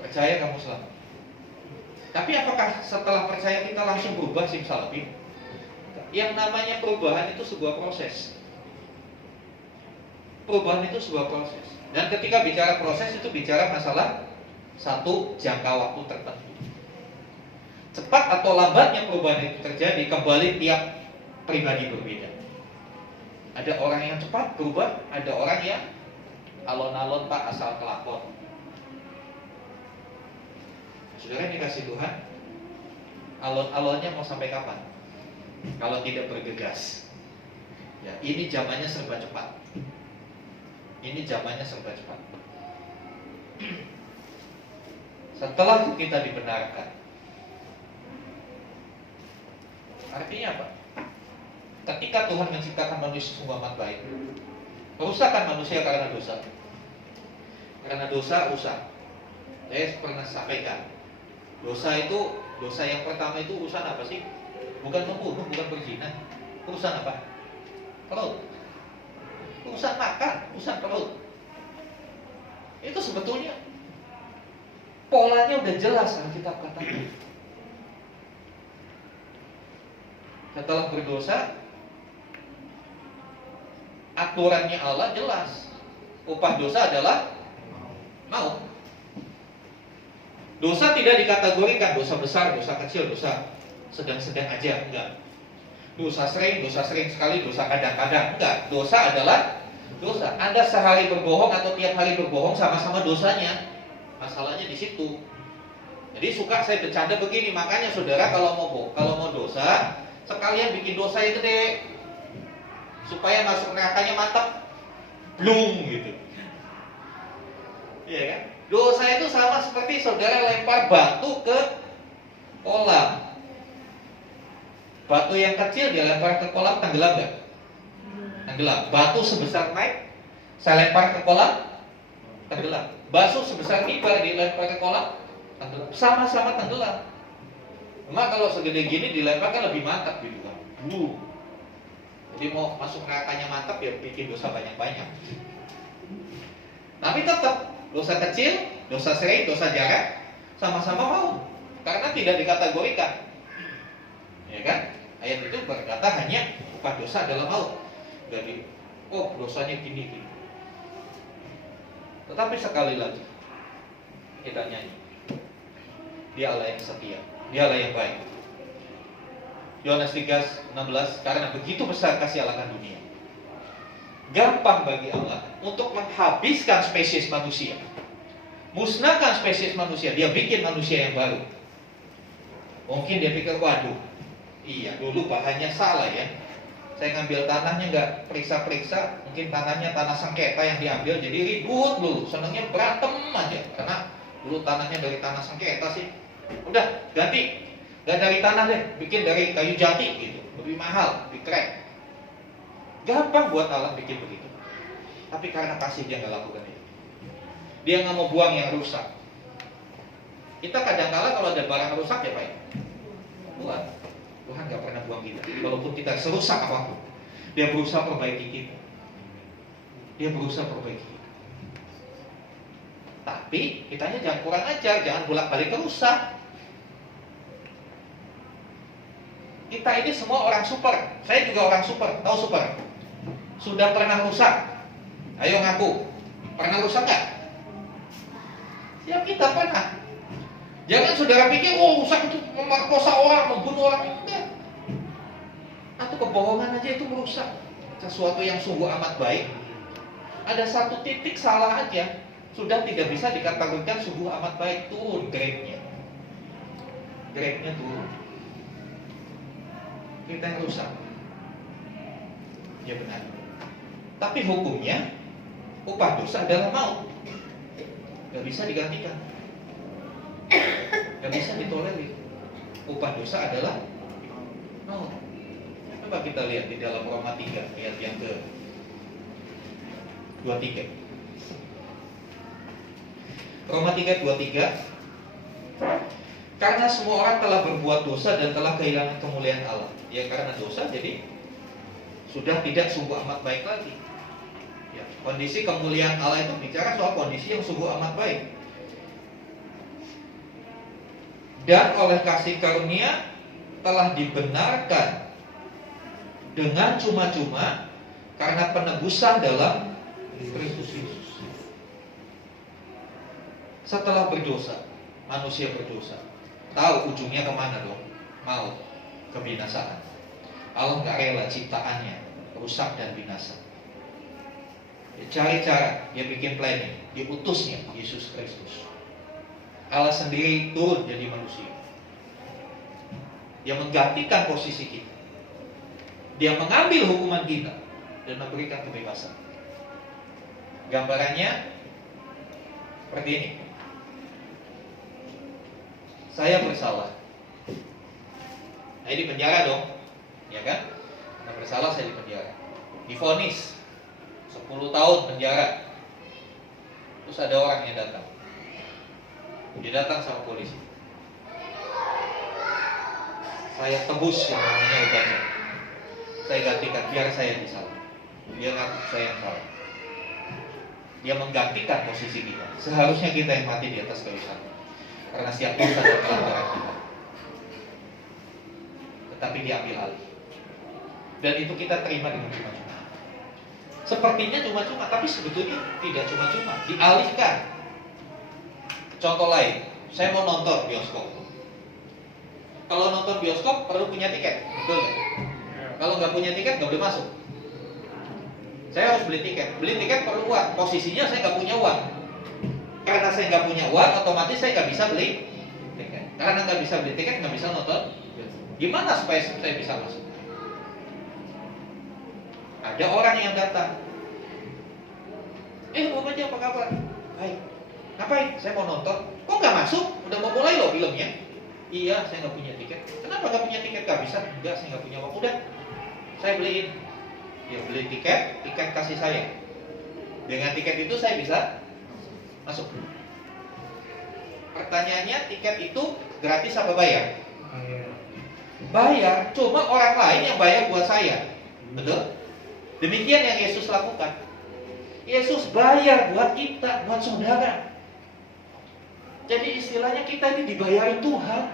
Percaya kamu selamat. Tapi apakah setelah percaya kita langsung berubah simsalabim? Yang namanya perubahan itu sebuah proses. Perubahan itu sebuah proses. Dan ketika bicara proses itu bicara masalah satu jangka waktu tertentu. Cepat atau lambatnya perubahan itu terjadi kembali tiap pribadi berbeda. Ada orang yang cepat berubah, ada orang yang alon-alon Pak asal kelakon. Saudara yang dikasih Tuhan, alon-alonnya mau sampai kapan? Kalau tidak bergegas. Ya, ini zamannya serba cepat. Ini zamannya serba cepat. Setelah kita dibenarkan, artinya apa? Ketika Tuhan menciptakan manusia sungguh amat baik, kerusakan manusia karena dosa. Karena dosa rusak. Saya pernah sampaikan, dosa yang pertama itu urusan apa sih? Bukan membunuh, bukan berzina. Urusan apa? Perut. Urusan makan, urusan perut. Itu sebetulnya polanya udah jelas Alkitab katakan. Setelah berdosa, aturannya Allah jelas. Upah dosa adalah maut. Dosa tidak dikategorikan dosa besar, dosa kecil, dosa sedang-sedang aja, enggak. Dosa sering sekali, dosa kadang-kadang, enggak. Dosa adalah dosa. Anda sehari berbohong atau tiap hari berbohong sama-sama dosanya. Masalahnya di situ. Jadi suka saya bercanda begini, makanya saudara kalau mau dosa, sekalian bikin dosa yang gede, supaya masuk nerakanya mantap, blung gitu. Iya kan? Dosa itu sama seperti saudara lempar batu ke kolam. Batu yang kecil dia lempar ke kolam, tenggelam nggak? Tenggelam. Batu sebesar naik, saya lempar ke kolam, tenggelam. Batu sebesar pipa dilempar ke kolam, tenggelam. Sama-sama tenggelam. Cuma kalau segede gini dilempar kan lebih mantap gitu kan. Jadi mau masuk nerakanya mantap ya bikin dosa banyak-banyak. Tapi tetap dosa kecil, dosa sering, dosa jarak sama-sama mau, karena tidak dikategorikan. Ya kan? Ayat itu berkata hanya upah dosa adalah maut. Jadi, oh dosanya gini. Tetapi sekali lagi kita nyanyi. Dia Allah yang setia, Dia Allah yang baik. Yohanes 3:16, karena begitu besar kasih Allah akan dunia. Gampang bagi Allah untuk menghabiskan spesies manusia, musnahkan spesies manusia. Dia bikin manusia yang baru. Mungkin dia pikir, waduh, iya dulu bahannya salah ya, saya ngambil tanahnya nggak periksa-periksa, mungkin tanahnya tanah sengketa yang diambil, jadi ribut dulu, senangnya berantem aja, karena dulu tanahnya dari tanah sengketa sih. Udah ganti, nggak dari tanah deh, bikin dari kayu jati gitu, lebih mahal, lebih keren. Gampang buat Allah bikin begitu. Tapi karena kasih dia nggak lakukan itu. Dia nggak mau buang yang rusak. Kita kadang-kala kalau ada barang rusak ya Pak, buang. Tuhan nggak pernah buang kita. Walaupun kita serusak apapun, Dia berusaha perbaiki kita. Dia berusaha perbaiki kita. Tapi kitanya jangan kurang ajar, jangan bolak-balik rusak. Kita ini semua orang super. Saya juga orang super. Tahu super? Sudah pernah rusak? Ayo ngaku. Pernah rusak nggak? Ya kita pernah. Jangan saudara pikir, oh rusak itu memerkosa orang, membunuh orang. Enggak. Atau kebohongan aja itu merusak sesuatu yang sungguh amat baik. Ada satu titik salah aja, sudah tidak bisa dikategorikan sungguh amat baik. Turun grade-nya. Grade-nya turun. Kita yang rusak. Ya benar. Tapi hukumnya, upah dosa adalah maut. Gak bisa digantikan, gak bisa ditolerir. Upah dosa adalah maut. Coba kita lihat di dalam Roma 3 ayat yang ke 23. Roma 3:23. Karena semua orang telah berbuat dosa dan telah kehilangan kemuliaan Allah. Ya karena dosa jadi sudah tidak sungguh amat baik lagi. Ya, kondisi kemuliaan Allah itu bicara soal kondisi yang sungguh amat baik. Dan oleh kasih karunia telah dibenarkan dengan cuma-cuma karena penebusan dalam Kristus Yesus. Setelah berdosa, manusia berdosa, tahu ujungnya kemana dong? Maut, kebinasaan. Allah gak rela ciptaannya rusak dan binasa. Dia cari cara, dia bikin planning, dia utusnya Yesus Kristus. Allah sendiri turun jadi manusia. Dia menggantikan posisi kita. Dia mengambil hukuman kita dan memberikan kebebasan. Gambarannya seperti ini. Saya bersalah. Saya di penjara dong, ya kan? Karena bersalah saya di penjara. Divonis 10 tahun penjara. Terus ada orang yang datang. Dia datang sama polisi. Saya tebus yang namanya utangnya. Saya gantikan biar saya disalah. Dia ngaku saya yang salah. Dia menggantikan posisi kita. Seharusnya kita yang mati di atas kayu salib. Karena siap dosa dan pelanggaran kita. Tetapi diambil alih. Dan itu kita terima dengan cuma-cuma. Sepertinya cuma-cuma, tapi sebetulnya tidak cuma-cuma. Dialihkan. Contoh lain, saya mau nonton bioskop. Kalau nonton bioskop perlu punya tiket, betul nggak? Kalau nggak punya tiket nggak boleh masuk. Saya harus beli tiket. Beli tiket perlu uang. Posisinya saya nggak punya uang. Karena saya nggak punya uang, otomatis saya nggak bisa beli tiket. Karena nggak bisa beli tiket, nggak bisa nonton. Gimana supaya saya bisa masuk? Ada orang yang datang. Om Haji apa kabar? Baik. Ngapain? Saya mau nonton. Kok nggak masuk? Udah mau mulai loh filmnya. Iya, saya nggak punya tiket. Kenapa nggak punya tiket? Nggak bisa. Enggak, saya nggak punya uang. Udah, saya beliin. Dia beli tiket, tiket kasih saya. Dengan tiket itu saya bisa masuk. Pertanyaannya, tiket itu gratis apa bayar? Bayar. Cuma orang lain yang bayar buat saya. Betul? Demikian yang Yesus lakukan. Yesus bayar buat kita, buat saudara. Jadi istilahnya kita ini dibayarin Tuhan.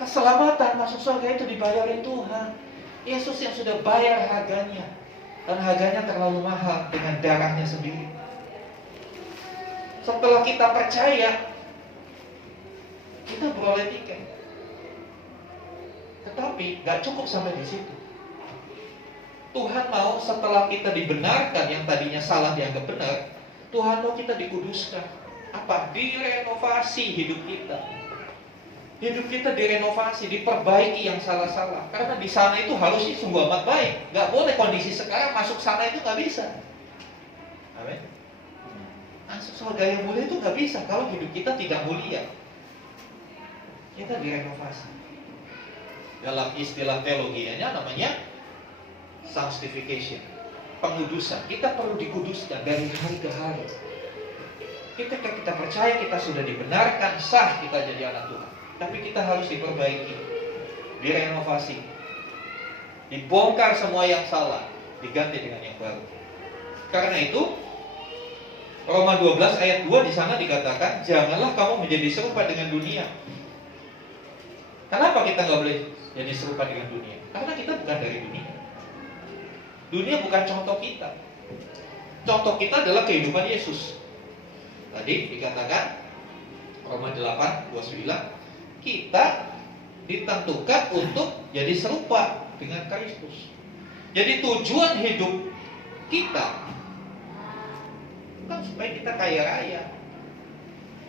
Keselamatan masuk surga itu dibayarin Tuhan. Yesus yang sudah bayar harganya. Dan harganya terlalu mahal dengan darahnya sendiri. Setelah kita percaya, kita beroleh tiket. Tetapi gak cukup sampai di situ. Tuhan mau setelah kita dibenarkan, yang tadinya salah dianggap benar, Tuhan mau kita dikuduskan. Apa? Direnovasi hidup kita. Hidup kita direnovasi, diperbaiki yang salah-salah. Karena di sana itu harusnya sungguh amat baik. Gak boleh kondisi sekarang masuk sana itu gak bisa. Amin. Masuk surga yang mulia itu gak bisa kalau hidup kita tidak mulia. Kita direnovasi. Dalam istilah teologianya namanya sanctification, pengudusan. Kita perlu dikuduskan dari hari ke hari. Ketika kita percaya kita sudah dibenarkan, sah kita jadi anak Tuhan. Tapi kita harus diperbaiki, direnovasi, dibongkar semua yang salah, diganti dengan yang baru. Karena itu Roma 12 ayat 2 di sana dikatakan, janganlah kamu menjadi serupa dengan dunia. Kenapa kita nggak boleh jadi serupa dengan dunia? Karena kita bukan dari dunia. Dunia bukan contoh kita. Contoh kita adalah kehidupan Yesus. Tadi dikatakan Roma 8:29, kita ditentukan untuk jadi serupa dengan Kristus. Jadi tujuan hidup kita bukan supaya kita kaya raya,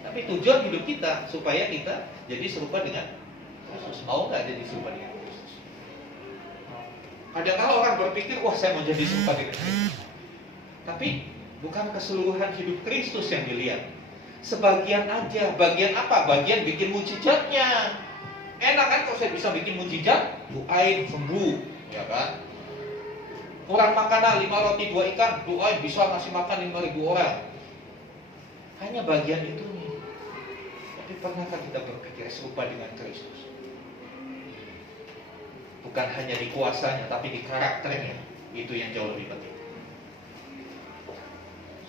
tapi tujuan hidup kita supaya kita jadi serupa dengan Kristus. Mau nggak jadi serupa dengan Kristus? Kadang-kadang orang berpikir, wah saya mau jadi serupa dengan Kristus. Tapi bukan keseluruhan hidup Kristus yang dilihat. Sebagian aja. Bagian apa? Bagian bikin mujizatnya. Enak kan kalau saya bisa bikin mujizat, doain sembuh, ya kan? Kurang makanan 5 roti 2 ikan, doain bisa ngasih makan 5.000 orang. Hanya bagian itunya. Tapi pernahkah kita berpikir serupa dengan Kristus? Bukan hanya di kuasanya, tapi di karakternya. Itu yang jauh lebih penting.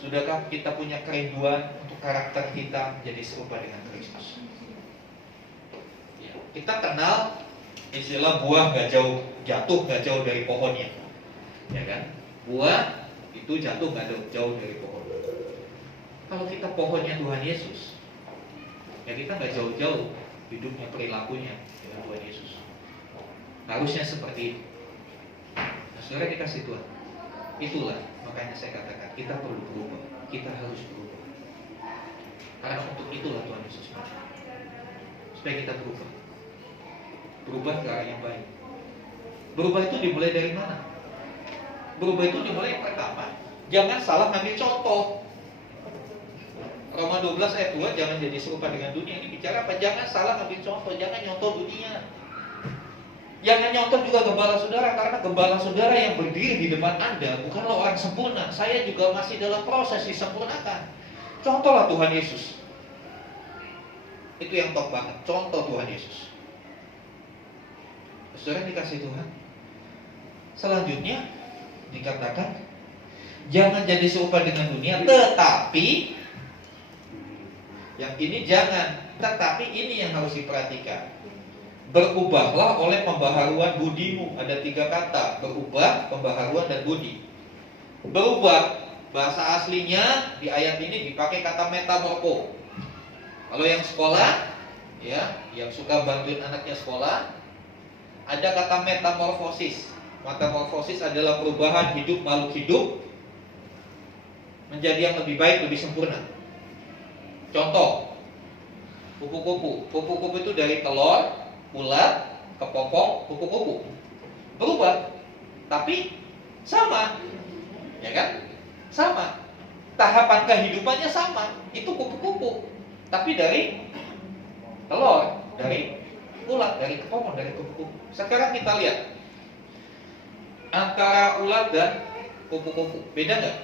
Sudahkah kita punya kerinduan untuk karakter kita menjadi serupa dengan Kristus? Ya, kita kenal istilah buah jatuh gak jauh dari pohonnya, ya kan? Buah itu jatuh gak jauh dari pohon. Kalau kita pohonnya Tuhan Yesus, ya kita gak jauh-jauh hidupnya, perilakunya dengan Tuhan Yesus. Harusnya seperti itu. Nah, saudara dikasih Tuhan, itulah makanya saya katakan kita perlu berubah, kita harus berubah. Karena untuk itulah Tuhan Yesus mati, supaya kita berubah ke arah yang baik. Berubah itu dimulai dari mana? Berubah itu dimulai yang pertama, jangan salah ngambil contoh. Roma 12 ayat 2, jangan jadi serupa dengan dunia. Ini bicara apa? Jangan salah ngambil contoh, jangan nyontoh dunia. Jangan nyontoh juga gembala saudara, karena gembala saudara yang berdiri di depan Anda bukanlah orang sempurna. Saya juga masih dalam proses disempurnakan. Contohlah Tuhan Yesus. Itu yang top banget, contoh Tuhan Yesus. Saudara dikasih Tuhan. Selanjutnya dikatakan, jangan jadi serupa dengan dunia, tetapi yang ini jangan, tetapi ini yang harus diperhatikan. Berubahlah oleh pembaharuan budimu. Ada 3 kata, berubah, pembaharuan, dan budi. Berubah, bahasa aslinya di ayat ini dipakai kata metamorfo. Kalau yang sekolah, ya, yang suka bantuin anaknya sekolah, ada kata metamorfosis. Metamorfosis adalah perubahan hidup makhluk hidup menjadi yang lebih baik, lebih sempurna. Contoh, kupu-kupu. Kupu-kupu itu dari telur, ulat, kepopong, kupu-kupu. Berubah, tapi sama, ya kan? Sama. Tahapan kehidupannya sama. Itu kupu-kupu, tapi dari telur, dari ulat, dari kepopong, dari kupu-kupu. Sekarang kita lihat antara ulat dan kupu-kupu, beda nggak?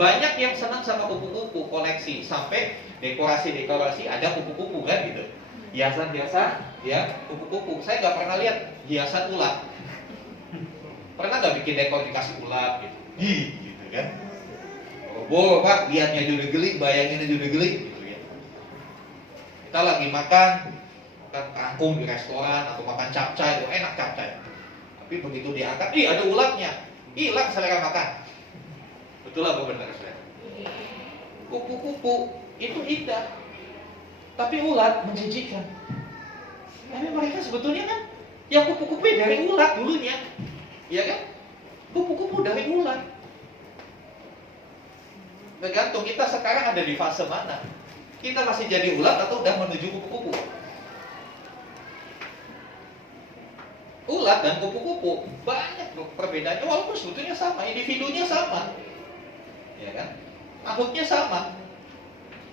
Banyak yang senang sama kupu-kupu, koleksi, sampai dekorasi-dekorasi ada kupu-kupu kan gitu. Hiasan-hiasan, ya, kupu-kupu. Saya nggak pernah lihat hiasan ulat. Pernah nggak bikin dekor dikasih ulat gitu? Gitu kan? Oh, Pak, lihatnya juga geli, bayanginnya juga geli, gitu ya. Kita lagi makan kangkung di restoran atau makan capcay, oh enak capcay. Tapi begitu diangkat, ada ulatnya, hilang selera makan. Betul apa benar, saudara? Kupu-kupu itu indah, tapi ulat menjijikkan. Tapi mereka sebetulnya kan, ya kupu-kupu dari ulat dulunya, ya kan? Kupu-kupu dari ulat. Tergantung kita sekarang ada di fase mana. Kita masih jadi ulat atau udah menuju kupu-kupu? Ulat dan kupu-kupu banyak perbedaannya, walaupun sebetulnya sama, individunya sama, ya kan? Makhluknya sama.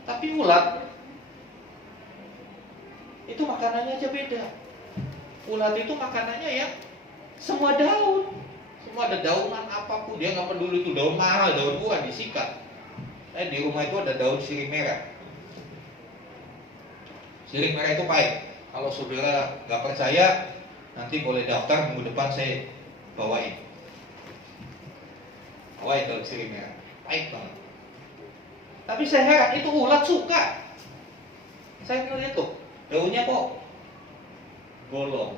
Tapi ulat itu makanannya aja beda. Ulat itu makanannya ya semua daun, semua ada daunan apapun, dia nggak peduli itu daun mahal, daun murah disikat. Di rumah itu ada daun sirih merah. Sirih merah itu pahit. Kalau saudara nggak percaya, nanti boleh daftar minggu depan saya bawain. Bawain daun sirih merah, pahit banget. Tapi saya heran, itu ulat suka. Saya ngeliat tuh, daunnya kok bolong.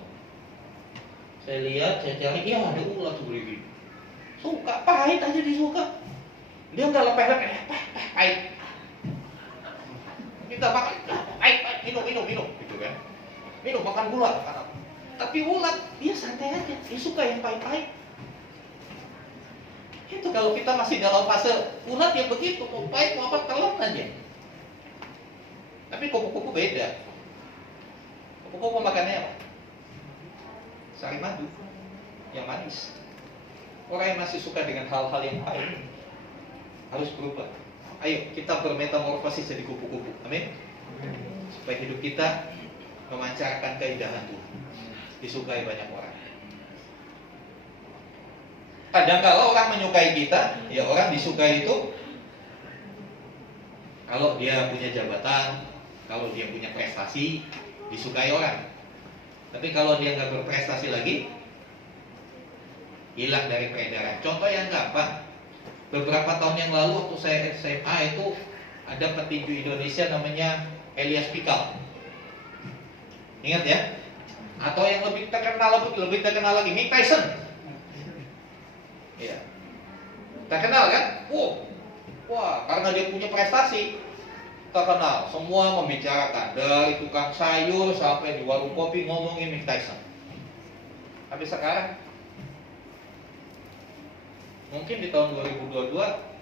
Saya lihat, saya cari, iya ada ulat tuh begini. Suka, pahit aja disuka. Dia nggak lepeh-lepeh, pahit. Kita makan, pahit, minum, gitu kan. Minum, makan gula, makan apa. Tapi ulat, dia santai aja, dia suka yang pahit-pahit. Itu kalau kita masih dalam fase ulat ya begitu, mau pahit, mau apa, telan aja. Tapi kupu-kupu beda. Kupu-kupu makannya apa? Sari madu, yang manis. Orang yang masih suka dengan hal-hal yang pahit harus berubah. Ayo kita bermetamorfosis jadi kupu-kupu. Amin. Supaya hidup kita memancarkan keindahan Tuhan, disukai banyak orang. Kadang kalau orang menyukai kita, ya orang disukai itu kalau dia punya jabatan, kalau dia punya prestasi, disukai orang. Tapi kalau dia nggak berprestasi lagi, hilang dari peredaran. Contoh yang gampang, beberapa tahun yang lalu waktu saya SMA itu ada petinju Indonesia namanya Elias Pikal. Ingat ya? Atau yang lebih terkenal lagi, Mike Tyson. Ya. Terkenal kan? Wah, karena dia punya prestasi terkenal. Semua membicarakan, dari tukang sayur sampai di warung kopi ngomongin Mike Tyson. Tapi sekarang mungkin di tahun 2022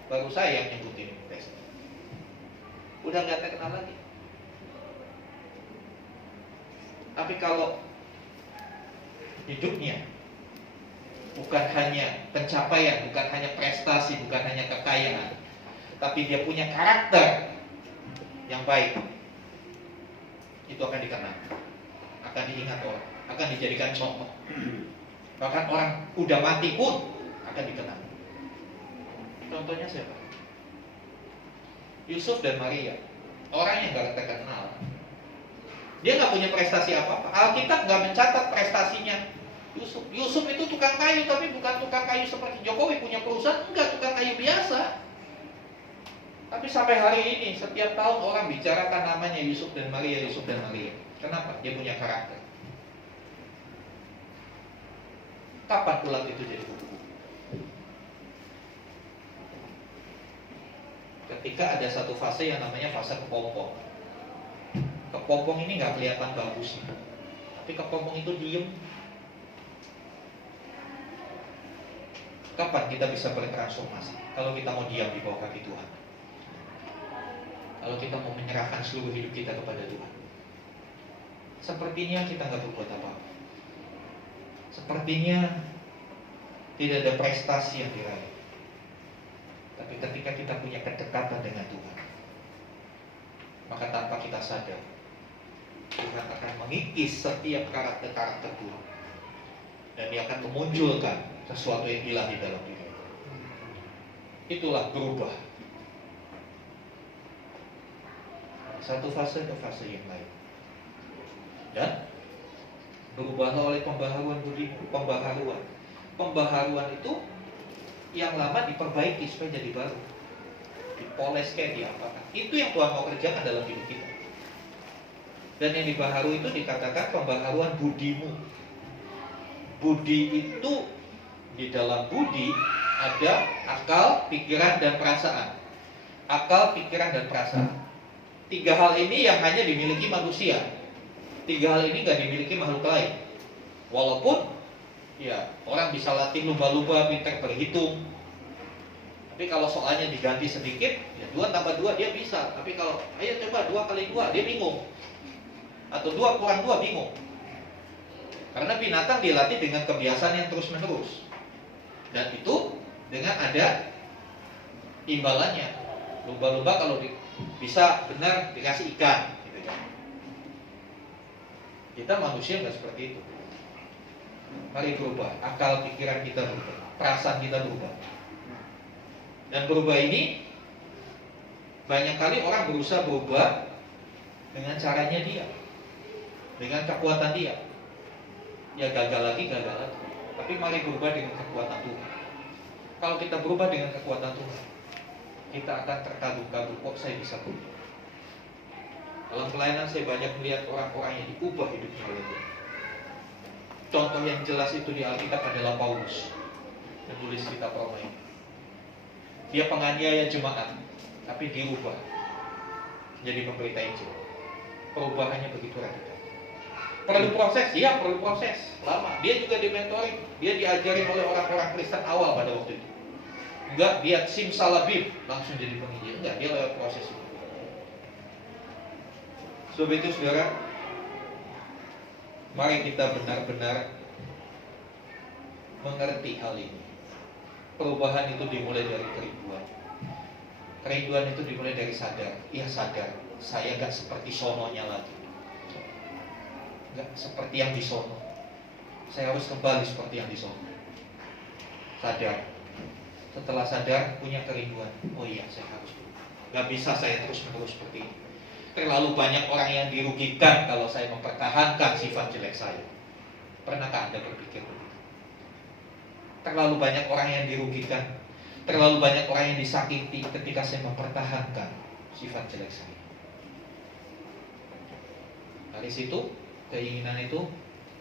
baru saya yang nyebutin Mike Tyson. Udah nggak terkenal lagi. Tapi kalau hidupnya bukan hanya pencapaian, bukan hanya prestasi, bukan hanya kekayaan, tapi dia punya karakter yang baik, itu akan dikenang, akan diingat orang, akan dijadikan contoh. Bahkan orang udah mati pun akan dikenang. Contohnya siapa? Yusuf dan Maria, orang yang gak terkenal. Dia gak punya prestasi apa-apa. Alkitab gak mencatat prestasinya Yusuf. Yusuf itu tukang kayu, tapi bukan tukang kayu seperti Jokowi punya perusahaan, enggak, tukang kayu biasa. Tapi sampai hari ini setiap tahun orang bicarakan namanya Yusuf dan Maria, Yusuf dan Maria. Kenapa? Dia punya karakter. Kapan ulat itu jadi kupu-kupu? Ketika ada satu fase yang namanya fase kepompong. Kepompong ini nggak kelihatan bagusnya, tapi kepompong itu diem. Kapan kita bisa bertransformasi? Kalau kita mau diam di bawah kaki Tuhan. Kalau kita mau menyerahkan seluruh hidup kita kepada Tuhan. Sepertinya kita nggak berbuat apa-apa. Sepertinya tidak ada prestasi yang diraih. Tapi ketika kita punya kedekatan dengan Tuhan, maka tanpa kita sadar, Tuhan akan mengikis setiap karakter-karakter Tuhan. Dan dia akan memunculkan sesuatu yang ilahi dalam diri. Itulah berubah. Satu fase ke fase yang lain. Dan berubahlah oleh pembaharuan budimu. Pembaharuan itu yang lama diperbaiki supaya jadi baru, dipoles kayak diapakan. Itu yang Tuhan mau kerjakan dalam hidup kita. Dan yang dibaharui itu dikatakan pembaharuan budimu. Budi itu, di dalam budi ada akal, pikiran, dan perasaan. akal, pikiran, dan perasaan. 3 hal ini yang hanya dimiliki manusia. 3 hal ini gak dimiliki makhluk lain. Walaupun ya orang bisa latih lumba-lumba, pintar berhitung. Tapi kalau soalnya diganti sedikit, ya 2 tambah 2 dia bisa. Tapi kalau ayo coba 2 kali 2, dia bingung. Atau 2 kurang 2 bingung. Karena binatang dilatih dengan kebiasaan yang terus menerus. Dan itu dengan ada imbalannya. Lumba-lumba kalau bisa benar dikasih ikan gitu ya. Kita manusia nggak seperti itu. Mari berubah, akal pikiran kita berubah, perasaan kita berubah. Dan berubah ini banyak kali orang berusaha berubah dengan caranya dia, dengan kekuatan dia. Ya gagal lagi. Tapi mari berubah dengan kekuatan Tuhan. Kalau kita berubah dengan kekuatan Tuhan, kita akan terkagum-kagum, kok saya bisa berubah. Dalam pelayanan saya banyak melihat orang-orang yang diubah hidupnya oleh Tuhan. Contoh yang jelas itu di Alkitab adalah Paulus, penulis kitab Roma ini. Dia penganiaya jemaat, tapi diubah jadi pemberita Injil. Perubahannya begitu radikal. Perlu proses, ya perlu proses lama. Dia juga dimentoring, dia diajarin oleh orang-orang Kristen awal pada waktu itu. Enggak dia simsalabim langsung jadi penginjil, enggak, dia lewat proses itu. Sebab itu saudara, mari kita benar-benar mengerti hal ini. Perubahan itu dimulai dari kerinduan. Kerinduan itu dimulai dari sadar. Iya sadar, saya gak seperti sononya lagi, gak seperti yang di sono. Saya harus kembali seperti yang di sono. Sadar. Setelah sadar, punya kerinduan. Oh iya, saya harus. Gak bisa saya terus-menerus seperti ini. Terlalu banyak orang yang dirugikan kalau saya mempertahankan sifat jelek saya. Pernahkah Anda berpikir begitu? Terlalu banyak orang yang dirugikan, terlalu banyak orang yang disakiti ketika saya mempertahankan sifat jelek saya. Dari situ, keinginan itu,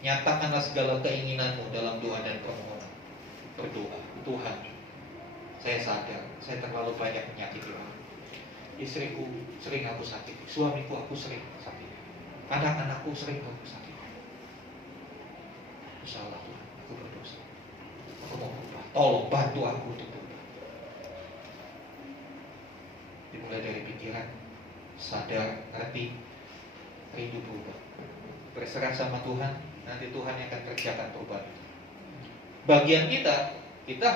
nyatakanlah segala keinginanmu dalam doa dan permohonan. Berdoa, Tuhan, saya sadar, saya terlalu banyak menyakiti orang. Istriku sering aku sakiti, suamiku aku sering sakiti, anak-anakku sering aku sakiti. Insyaallah Tuhan, aku berdosa. Aku mau berubah. Tolong bantu aku untuk berubah. Dimulai dari pikiran, sadar, ngerti, rindu berubah. Berserah sama Tuhan, nanti Tuhan yang akan kerjakan perubahan. Bagian kita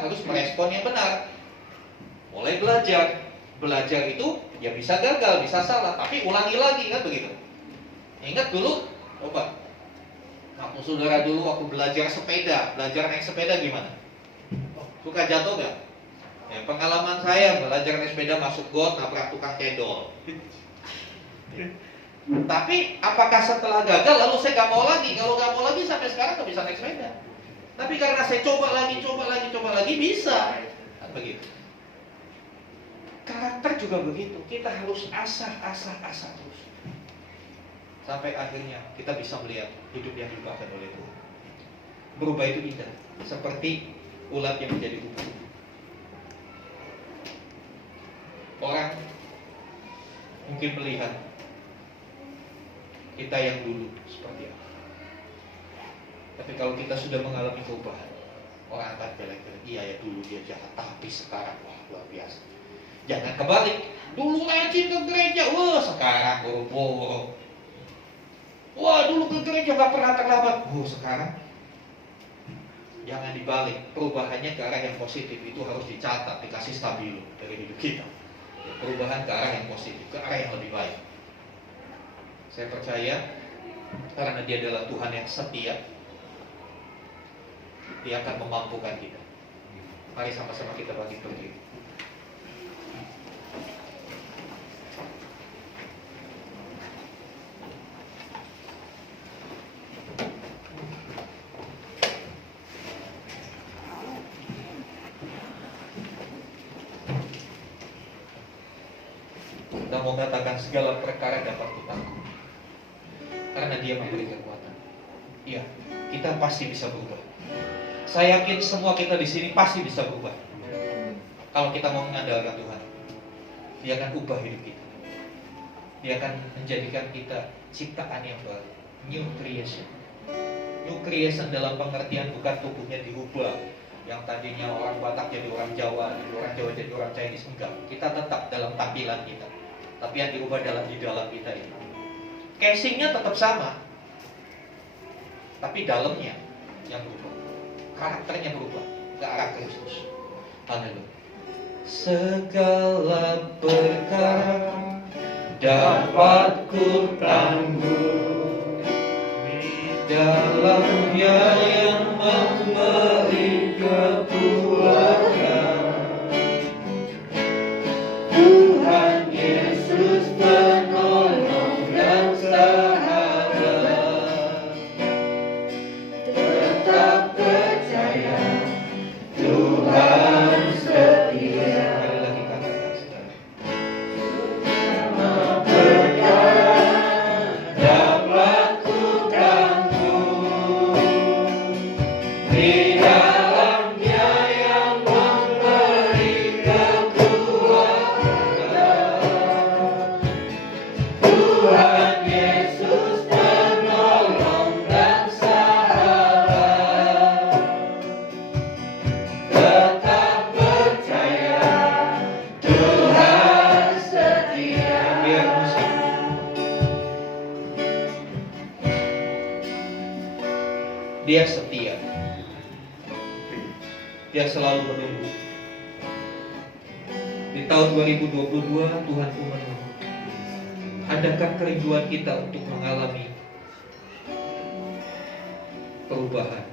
harus merespon yang benar. Mulai belajar. Belajar itu ya bisa gagal, bisa salah, tapi ulangi lagi, kan begitu. Ingat dulu, coba. Aku saudara dulu waktu belajar sepeda, belajar naik sepeda gimana? Suka jatuh gak? Ya, pengalaman saya belajar naik sepeda masuk got, nabrak tukang cendol. Tapi apakah setelah gagal lalu saya gak mau lagi? Kalau gak mau lagi sampai sekarang gak bisa naik sepeda. Tapi karena saya coba lagi bisa. Kan begitu. Karakter juga begitu. Kita harus asah terus. Sampai akhirnya kita bisa melihat hidup yang diubahkan oleh Tuhan. Berubah itu indah, seperti ulat yang menjadi kupu. Orang mungkin melihat kita yang dulu seperti apa. Tapi kalau kita sudah mengalami perubahan, orang akan bilang, iya ya dulu dia jahat, tapi sekarang wah luar biasa. Jangan kebalik, dulu rajin ke gereja, wah sekarang boro-boro. Wah dulu ke gereja gak pernah terlambat, sekarang. Jangan dibalik, perubahannya ke arah yang positif itu harus dicatat, dikasih stabilo dari hidup kita. Perubahan ke arah yang positif, ke arah yang lebih baik. Saya percaya karena Dia adalah Tuhan yang setia, Dia akan memampukan kita. Mari sama-sama kita bangkit berdiri. Kita mau katakan segala perkara dapat kutanggung karena Dia memberi kekuatan. Iya, kita pasti bisa berubah. Saya yakin semua kita di sini pasti bisa berubah kalau kita mau mengandalkan Tuhan. Dia akan ubah hidup kita. Dia akan menjadikan kita ciptaan yang baru, new creation. New creation dalam pengertian bukan tubuhnya dirubah, yang tadinya orang Batak jadi orang Jawa, orang Jawa jadi orang Chinese, enggak. Kita tetap dalam tampilan kita, tapi yang dirubah di dalam kita itu. Casingnya tetap sama, tapi dalamnya yang berubah, karakternya berubah ke arah Kristus. Haleluya. Segala perkara dapat ku tanggung di dalam Dia yang memberi kekuatan. Tuhan Yesus penolong dan sahabat, tetap percaya Tuhan setia. Sekali lagi katakan sekali. Dapat ku tanggung di dalam Dia yang memberi kekuatan. Tuhan Yesus penolong dan sahabat, tetap percaya Tuhan setia. Biar musik. Dia setia. Dia selalu menunggu. Di tahun 2022 Tuhan pun menunggu. Adakah kerinduan kita untuk mengalami perubahan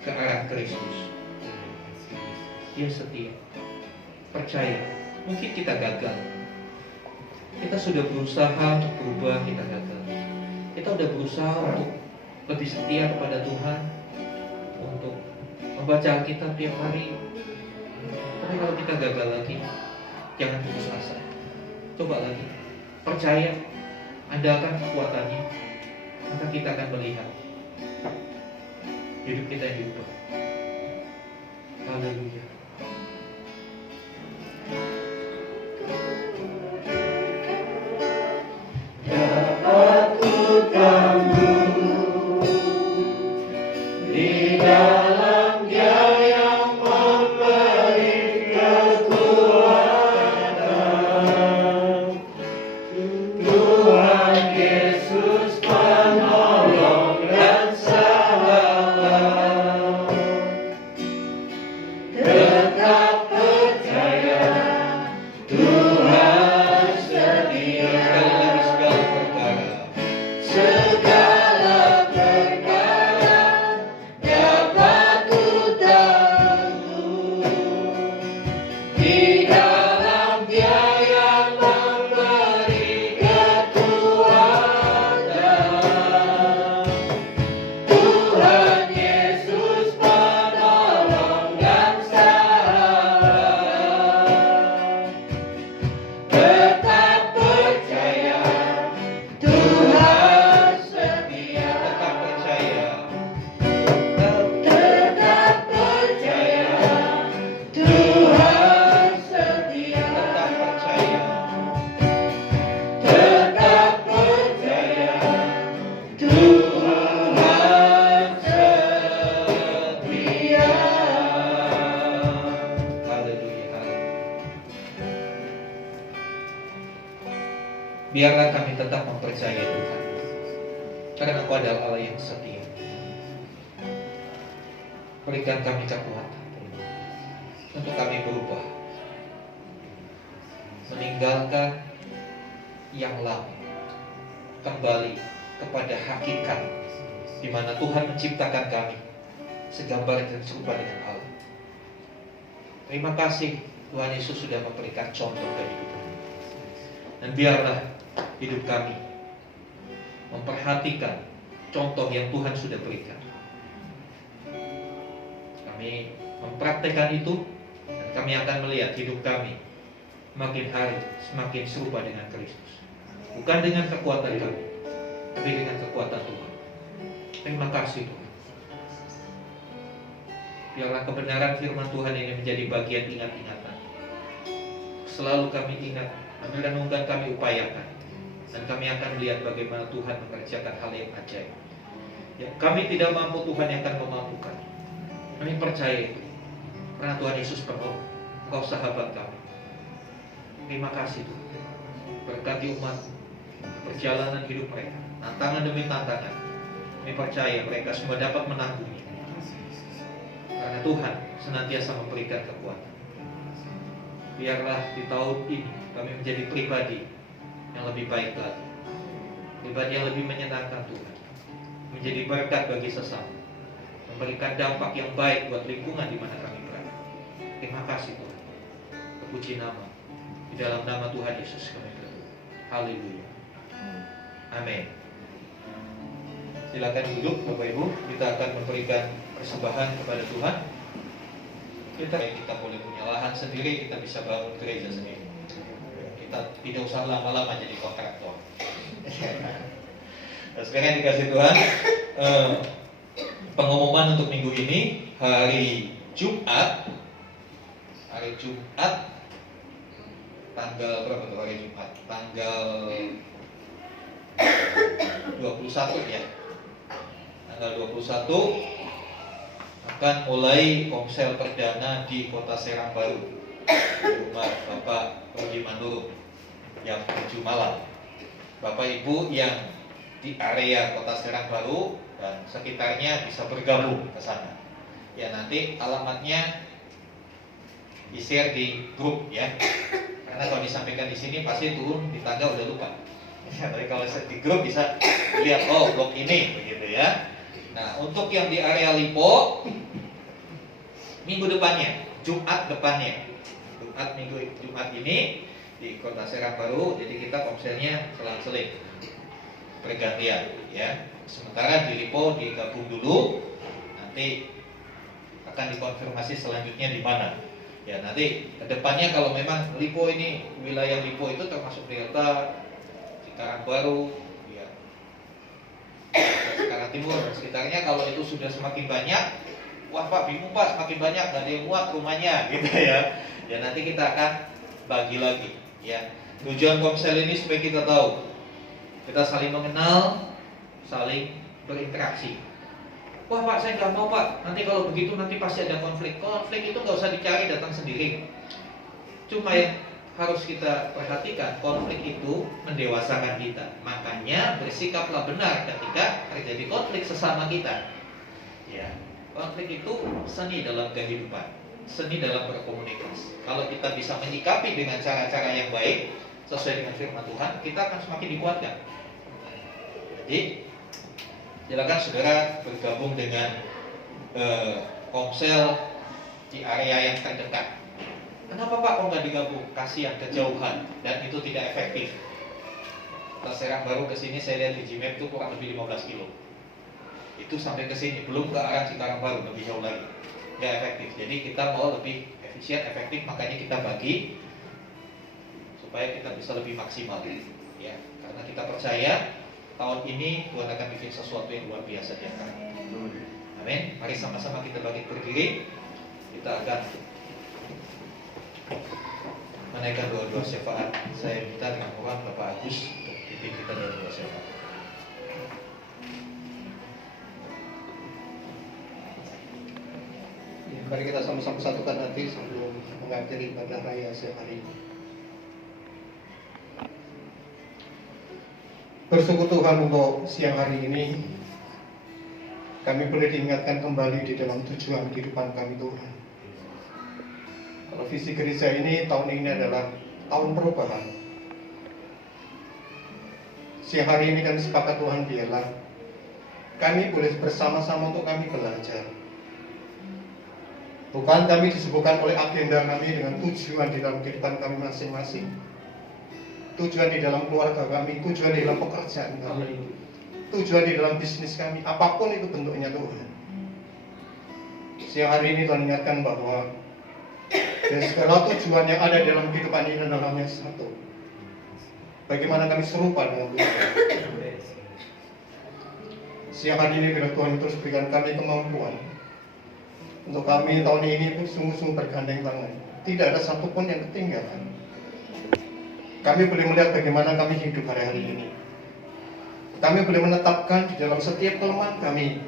ke arah Kristus? Dia setia. Percaya. Mungkin kita gagal. Kita sudah berusaha untuk berubah, kita gagal. Kita sudah berusaha untuk lebih setia kepada Tuhan, untuk membaca Alkitab tiap hari. Tapi kalau kita gagal lagi, jangan putus asa. Coba lagi. Percaya, andalkan kekuatannya, maka kita akan melihat hidup kita yang diubah. Haleluya. Dapat ku tanggung di dalam Dia yang memberi kekuatan. Tuhan Yesus penolong dan sahabat, tetap percaya Tuhan setia. Segala perkara dapat ku tanggung di dalam Dia yang memberi kekuatan. Tuhan Yesus penolong dan sahabat, tetap percaya Tuhan setia. Tetap percaya. Tetap percaya Tuhan setia. Tetap percaya. Tetap percaya Tuhan setia. Haleluya. Biarlah kami tetap mempercayai Tuhan, karena Engkau adalah Allah yang setia. Berikan kami kekuatan untuk kami berubah, meninggalkan yang lama, kembali kepada hakikat di mana Tuhan menciptakan kami segambar dan serupa dengan Allah. Terima kasih Tuhan Yesus sudah memberikan contoh kehidupan. Dan biarlah hidup kami memperhatikan contoh yang Tuhan sudah berikan. Kami mempraktekkan itu, dan kami akan melihat hidup kami makin hari semakin serupa dengan Kristus. Bukan dengan kekuatan kami, tapi dengan kekuatan Tuhan. Terima kasih Tuhan. Biarlah kebenaran firman Tuhan ini menjadi bagian ingat-ingatan selalu kami ingat, ambil renungkan, kami upayakan, dan kami akan melihat bagaimana Tuhan mengerjakan hal yang ajaib. Ya, kami tidak mampu, Tuhan yang akan memampukan. Kami percaya itu, karena Tuhan Yesus penuh, Engkau sahabat kami. Terima kasih Tuhan. Berkati umat, perjalanan hidup mereka, tantangan demi tantangan. Kami percaya mereka semua dapat menanggung. Karena Tuhan senantiasa memberikan kekuatan. Biarlah di tahun ini kami menjadi pribadi yang lebih baik lagi, pribadi yang lebih menyenangkan Tuhan, menjadi berkat bagi sesama, memberikan dampak yang baik buat lingkungan di mana kami berada. Terima kasih Tuhan. Terpuji nama, di dalam nama Tuhan Yesus kami berdoa. Haleluya. Amin. Silakan duduk Bapak Ibu. Kita akan memberikan persembahan kepada Tuhan. Kita boleh punya lahan sendiri, kita bisa bangun gereja sendiri. Kita tidak usah lama-lama jadi kontraktor. Nah, sekarang dikasih Tuhan, pengumuman untuk minggu ini, hari Jumat, tanggal berapa tuh hari Jumat? Tanggal 21 ya. Tanggal 21 akan mulai komsel perdana di Kota Serang Baru, di rumah Bapak Rudi Manduru jam 7 malam. Bapak Ibu yang di area Kota Serang Baru dan sekitarnya bisa bergabung ke sana. Ya, nanti alamatnya di-share di grup ya. Karena kalau disampaikan di sini pasti turun di tangga udah lupa. Ya, tapi kalau di grup bisa lihat, oh blok ini begitu ya. Nah, untuk yang di area Lipo, minggu depannya, Jumat depannya, Jumat ini di Kota Serang Baru, jadi kita komselnya selang-seling, bergantian, ya. Sementara di Lipo digabung dulu, nanti akan dikonfirmasi selanjutnya di mana. Ya, nanti kedepannya kalau memang Lipo ini, wilayah Lipo itu termasuk Delta, Cikarang Baru, Cikarang Timur dan sekitarnya, kalau itu sudah semakin banyak, wah Pak bingung Pak, semakin banyak gak ada yang muat rumahnya gitu ya. Ya nanti kita akan bagi lagi ya. Tujuan komsel ini supaya kita tahu, kita saling mengenal, saling berinteraksi. Wah Pak saya nggak mau Pak, nanti kalau begitu nanti pasti ada konflik. Konflik itu nggak usah dicari, datang sendiri. Cuma yang harus kita perhatikan, konflik itu mendewasakan kita. Makanya bersikaplah benar ketika terjadi konflik sesama kita. Ya, konflik itu seni dalam kehidupan, seni dalam berkomunikasi. Kalau kita bisa menyikapi dengan cara-cara yang baik sesuai dengan firman Tuhan, kita akan semakin dikuatkan. Jadi, silakan saudara bergabung dengan komsel di area yang terdekat. Kenapa Pak kok nggak digabung? Kasihan, kejauhan, dan itu tidak efektif. Kota Serang Baru ke sini saya lihat di Gmap itu kurang lebih 15 kilo. Itu sampai ke sini, belum ke arah Cikarang Baru, lebih jauh lagi. Nggak efektif. Jadi kita mau lebih efisien, efektif, makanya kita bagi supaya kita bisa lebih maksimal. Ya, karena kita percaya tahun ini Tuhan akan bikin sesuatu yang luar biasa di antara kita. Amin. Mari sama-sama kita bangkit berdiri. Kita akan menaikkan doa-doa syafaat. Saya minta dengan mohon Bapak Agus untuk pimpin kita dalam doa syafaat. Ya, mari kita sama-sama satukan hati sebelum mengakhiri ibadah raya siang hari ini. Bersyukur Tuhan untuk siang hari ini kami boleh diingatkan kembali di dalam tujuan kehidupan kami Tuhan. Kalau visi gereja ini tahun ini adalah tahun perubahan. Siang hari ini kami sepakat Tuhan biarlah kami boleh bersama-sama untuk kami belajar. Bukan kami disebutkan oleh agenda kami dengan tujuan di dalam kehidupan kami masing-masing. Tujuan di dalam keluarga kami, tujuan di dalam pekerjaan kami, tujuan di dalam bisnis kami, apapun itu bentuknya Tuhan. Siang hari ini Tuhan ingatkan bahwa dan segala tujuan yang ada dalam kehidupan ini adalah hanya satu. Bagaimana kami serupa dengan Tuhan. Siang hari ini bila Tuhan terus berikan kami kemampuan untuk kami tahun ini pun sungguh-sungguh bergandeng tangan. Tidak ada satupun yang ketinggalan. Kami boleh melihat bagaimana kami hidup hari-hari ini. Kami boleh menetapkan di dalam setiap kelemahan kami.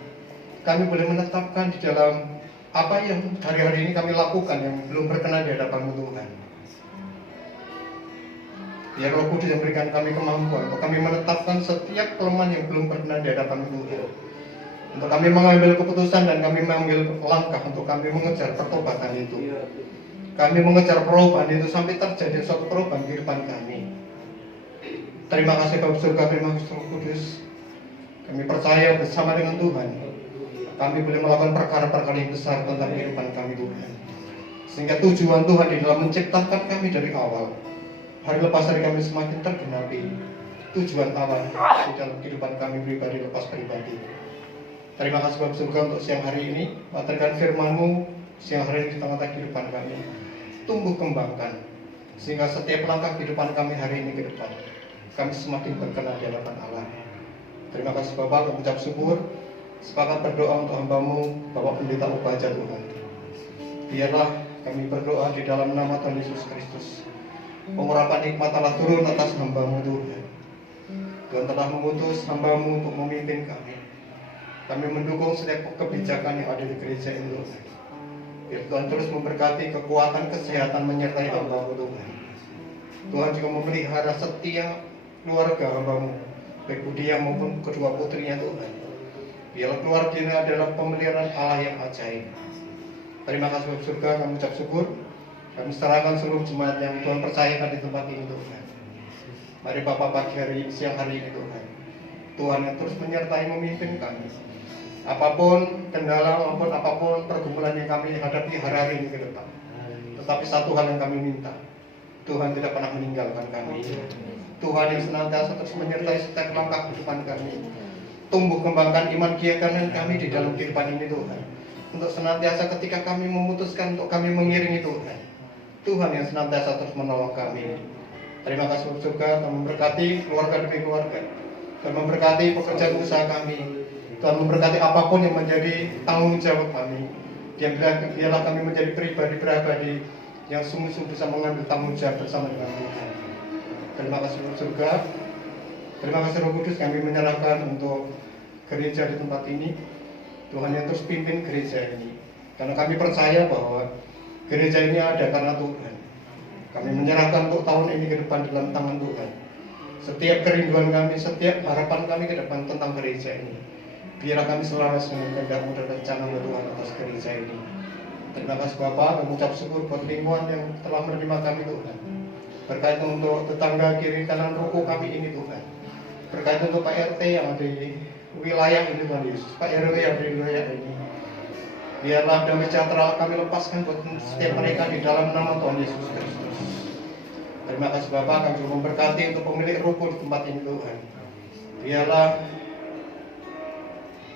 Kami boleh menetapkan di dalam apa yang hari-hari ini kami lakukan yang belum berkenan di hadapan Tuhan. Biar Roh Kudus yang berikan kami kemampuan untuk kami menetapkan setiap kelemahan yang belum berkenan di hadapan Tuhan. Untuk kami mengambil keputusan dan kami mengambil langkah untuk kami mengejar pertobatan itu. Kami mengejar perubahan itu sampai terjadi suatu perubahan kehidupan kami. Terima kasih Bapak Surga, terima kasih Roh Kudus. Kami percaya bersama dengan Tuhan, kami boleh melakukan perkara-perkara yang besar tentang kehidupan kami Tuhan. Sehingga tujuan Tuhan di dalam menciptakan kami dari awal, hari lepas hari kami semakin tergenapi. Tujuan Allah di dalam kehidupan kami pribadi lepas pribadi. Terima kasih Bapak Surga untuk siang hari ini. Materkan firman-Mu siang hari ini di tengah-tengah kehidupan kami. Tumbuh kembangkan sehingga setiap langkah kehidupan kami hari ini ke depan kami semakin berkenan di hadapan Allah. Terima kasih Bapak, kami ucap syukur. Sepakat berdoa untuk hamba-Mu Bapak Pendeta Upaja Tuhan. Biarlah kami berdoa di dalam nama Tuhan Yesus Kristus. Pengurapan hikmat Allah turun atas hamba-Mu Tuhan. Tuhan telah mengutus hamba-Mu untuk memimpin kami. Kami mendukung setiap kebijakan yang ada di gereja ini Tuhan. Biar Tuhan terus memberkati kekuatan kesehatan menyertai hamba-Mu Tuhan. Tuhan juga memelihara setiap keluarga hamba-Mu, baik Budia maupun kedua putrinya Tuhan. Biarlah keluarga ini adalah pemeliharaan Allah yang ajaib. Terima kasih Bapak Surga, kami ucap syukur. Kami serahkan seluruh jemaat yang Tuhan percayakan di tempat ini Tuhan. Mari Bapak pagi hari, siang hari ini Tuhan. Tuhan yang terus menyertai memimpin kami. Apapun kendala maupun apapun pergumulan yang kami hadapi hari-hari ini ke depan. Tetapi satu hal yang kami minta, Tuhan tidak pernah meninggalkan kami. Tuhan yang senantiasa terus menyertai setiap langkah kehidupan kami. Tumbuh kembangkan iman keyakinan kami di dalam kehidupan ini Tuhan. Untuk senantiasa ketika kami memutuskan untuk kami mengiringi Tuhan. Tuhan yang senantiasa terus menolong kami. Terima kasih Bapak Surga, Tuhan memberkati keluarga demi keluarga. Tuhan memberkati pekerjaan usaha kami. Tuhan memberkati apapun yang menjadi tanggung jawab kami. Biarlah kami menjadi pribadi-pribadi yang sungguh-sungguh bisa mengambil tanggung jawab bersama dengan Tuhan. Terima kasih Bapak Surga. Terima kasih Roh Kudus, kami menyerahkan untuk gereja di tempat ini. Tuhan yang terus pimpin gereja ini. Karena kami percaya bahwa gereja ini ada karena Tuhan. Kami menyerahkan untuk tahun ini ke depan dalam tangan Tuhan. Setiap kerinduan kami, setiap harapan kami ke depan tentang gereja ini, biarlah kami selaras dengan kehendak-Mu dan rencana-Mu Tuhan atas gereja ini. Terima kasih Bapak, kami ucap syukur buat lingkungan yang telah menerima kami Tuhan. Berkaitan untuk tetangga kiri kanan ruko kami ini Tuhan. Berkaitan untuk Pak RT yang ada di wilayah ini Tuhan Yesus, Pak RW yang ada di wilayah ini. Biarlah damai sejahtera kami lepaskan buat setiap mereka di dalam nama Tuhan Yesus Kristus. Terima kasih Bapak, kami juga memberkati untuk pemilik ruko di tempat ini Tuhan. Biarlah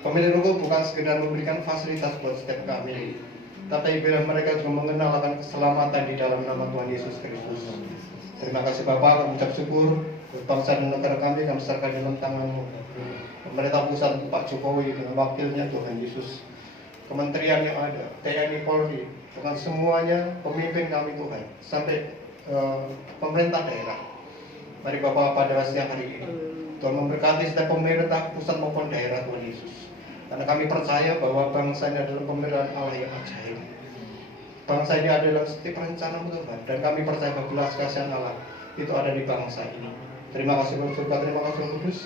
pemilik ruko bukan sekedar memberikan fasilitas buat setiap kami, tapi biar mereka juga mengenal akan keselamatan di dalam nama Tuhan Yesus Kristus. Terima kasih Bapak, kami ucap syukur buat bangsa dan negara kami serahkan dalam tangan-Mu. Pemerintah pusat Pak Jokowi dengan wakilnya Tuhan Yesus, kementerian yang ada, TNI Polri, dengan semuanya pemimpin kami Tuhan, sampai pemerintah daerah. Mari Bapak pada siang hari ini Tuhan memberkati setiap pemerintah pusat maupun daerah Tuhan Yesus. Karena kami percaya bahwa bangsa ini adalah pemeliharaan Allah yang ajaib. Bangsa ini adalah setiap rencana Tuhan, dan kami percaya bahwa belas kasihan Allah itu ada di bangsa ini. Terima kasih Bapak Surga, terima kasih Roh Kudus.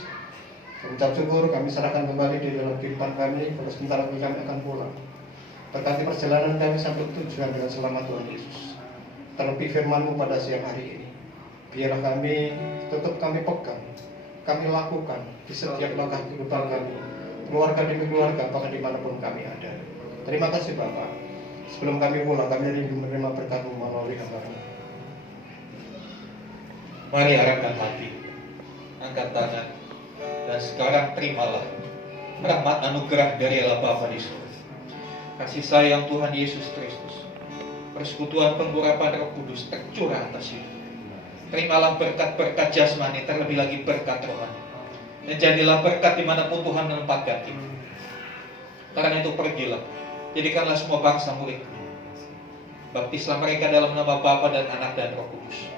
Ucap syukur kami serahkan kembali di dalam kehidupan kami. Kalau sebentar lagi kami akan pulang. Berkati perjalanan kami sampai tujuan dengan selamat Tuhan Yesus. Terlebih firman-Mu pada siang hari ini, biarlah kami tetap kami pegang, kami lakukan di setiap langkah kehidupan kami, keluarga demi keluarga, apakah dimanapun kami ada. Terima kasih Bapak. Sebelum kami pulang, kami rindu menerima berkat-Mu melalui hamba-Mu. Mari arahkan hati, angkat tangan, dan sekarang terimalah rahmat anugerah dari Allah Bapa di surga, kasih sayang Tuhan Yesus Kristus, persekutuan pengurapan Roh Kudus tercurah atas hidup. Terimalah berkat-berkat jasmani, terlebih lagi berkat rohani, dan jadilah berkat dimanapun Tuhan menempatkan kita. Karena itu pergilah, jadikanlah semua bangsa murid. Baptislah mereka dalam nama Bapa dan Anak dan Roh Kudus.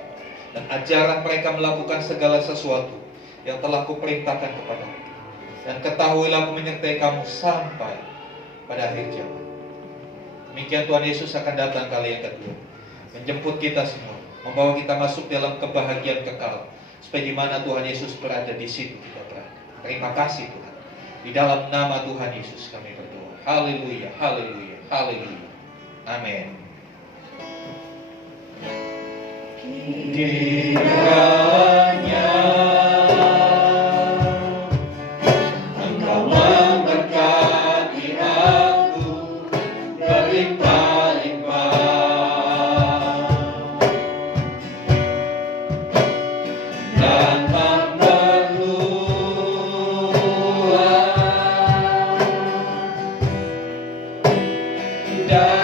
Dan ajarlah mereka melakukan segala sesuatu yang telah kuperintahkan kepadamu. Dan ketahuilah aku menyertai kamu sampai pada akhir zaman. Demikian Tuhan Yesus akan datang kali yang kedua, menjemput kita semua, membawa kita masuk dalam kebahagiaan kekal, supaya di mana Tuhan Yesus berada, di situ kita berada. Terima kasih Tuhan. Di dalam nama Tuhan Yesus kami berdoa. Haleluya, haleluya, haleluya. Amin. Kiranya Engkau memberkati aku berlimpah-limpah dan tak berluang dan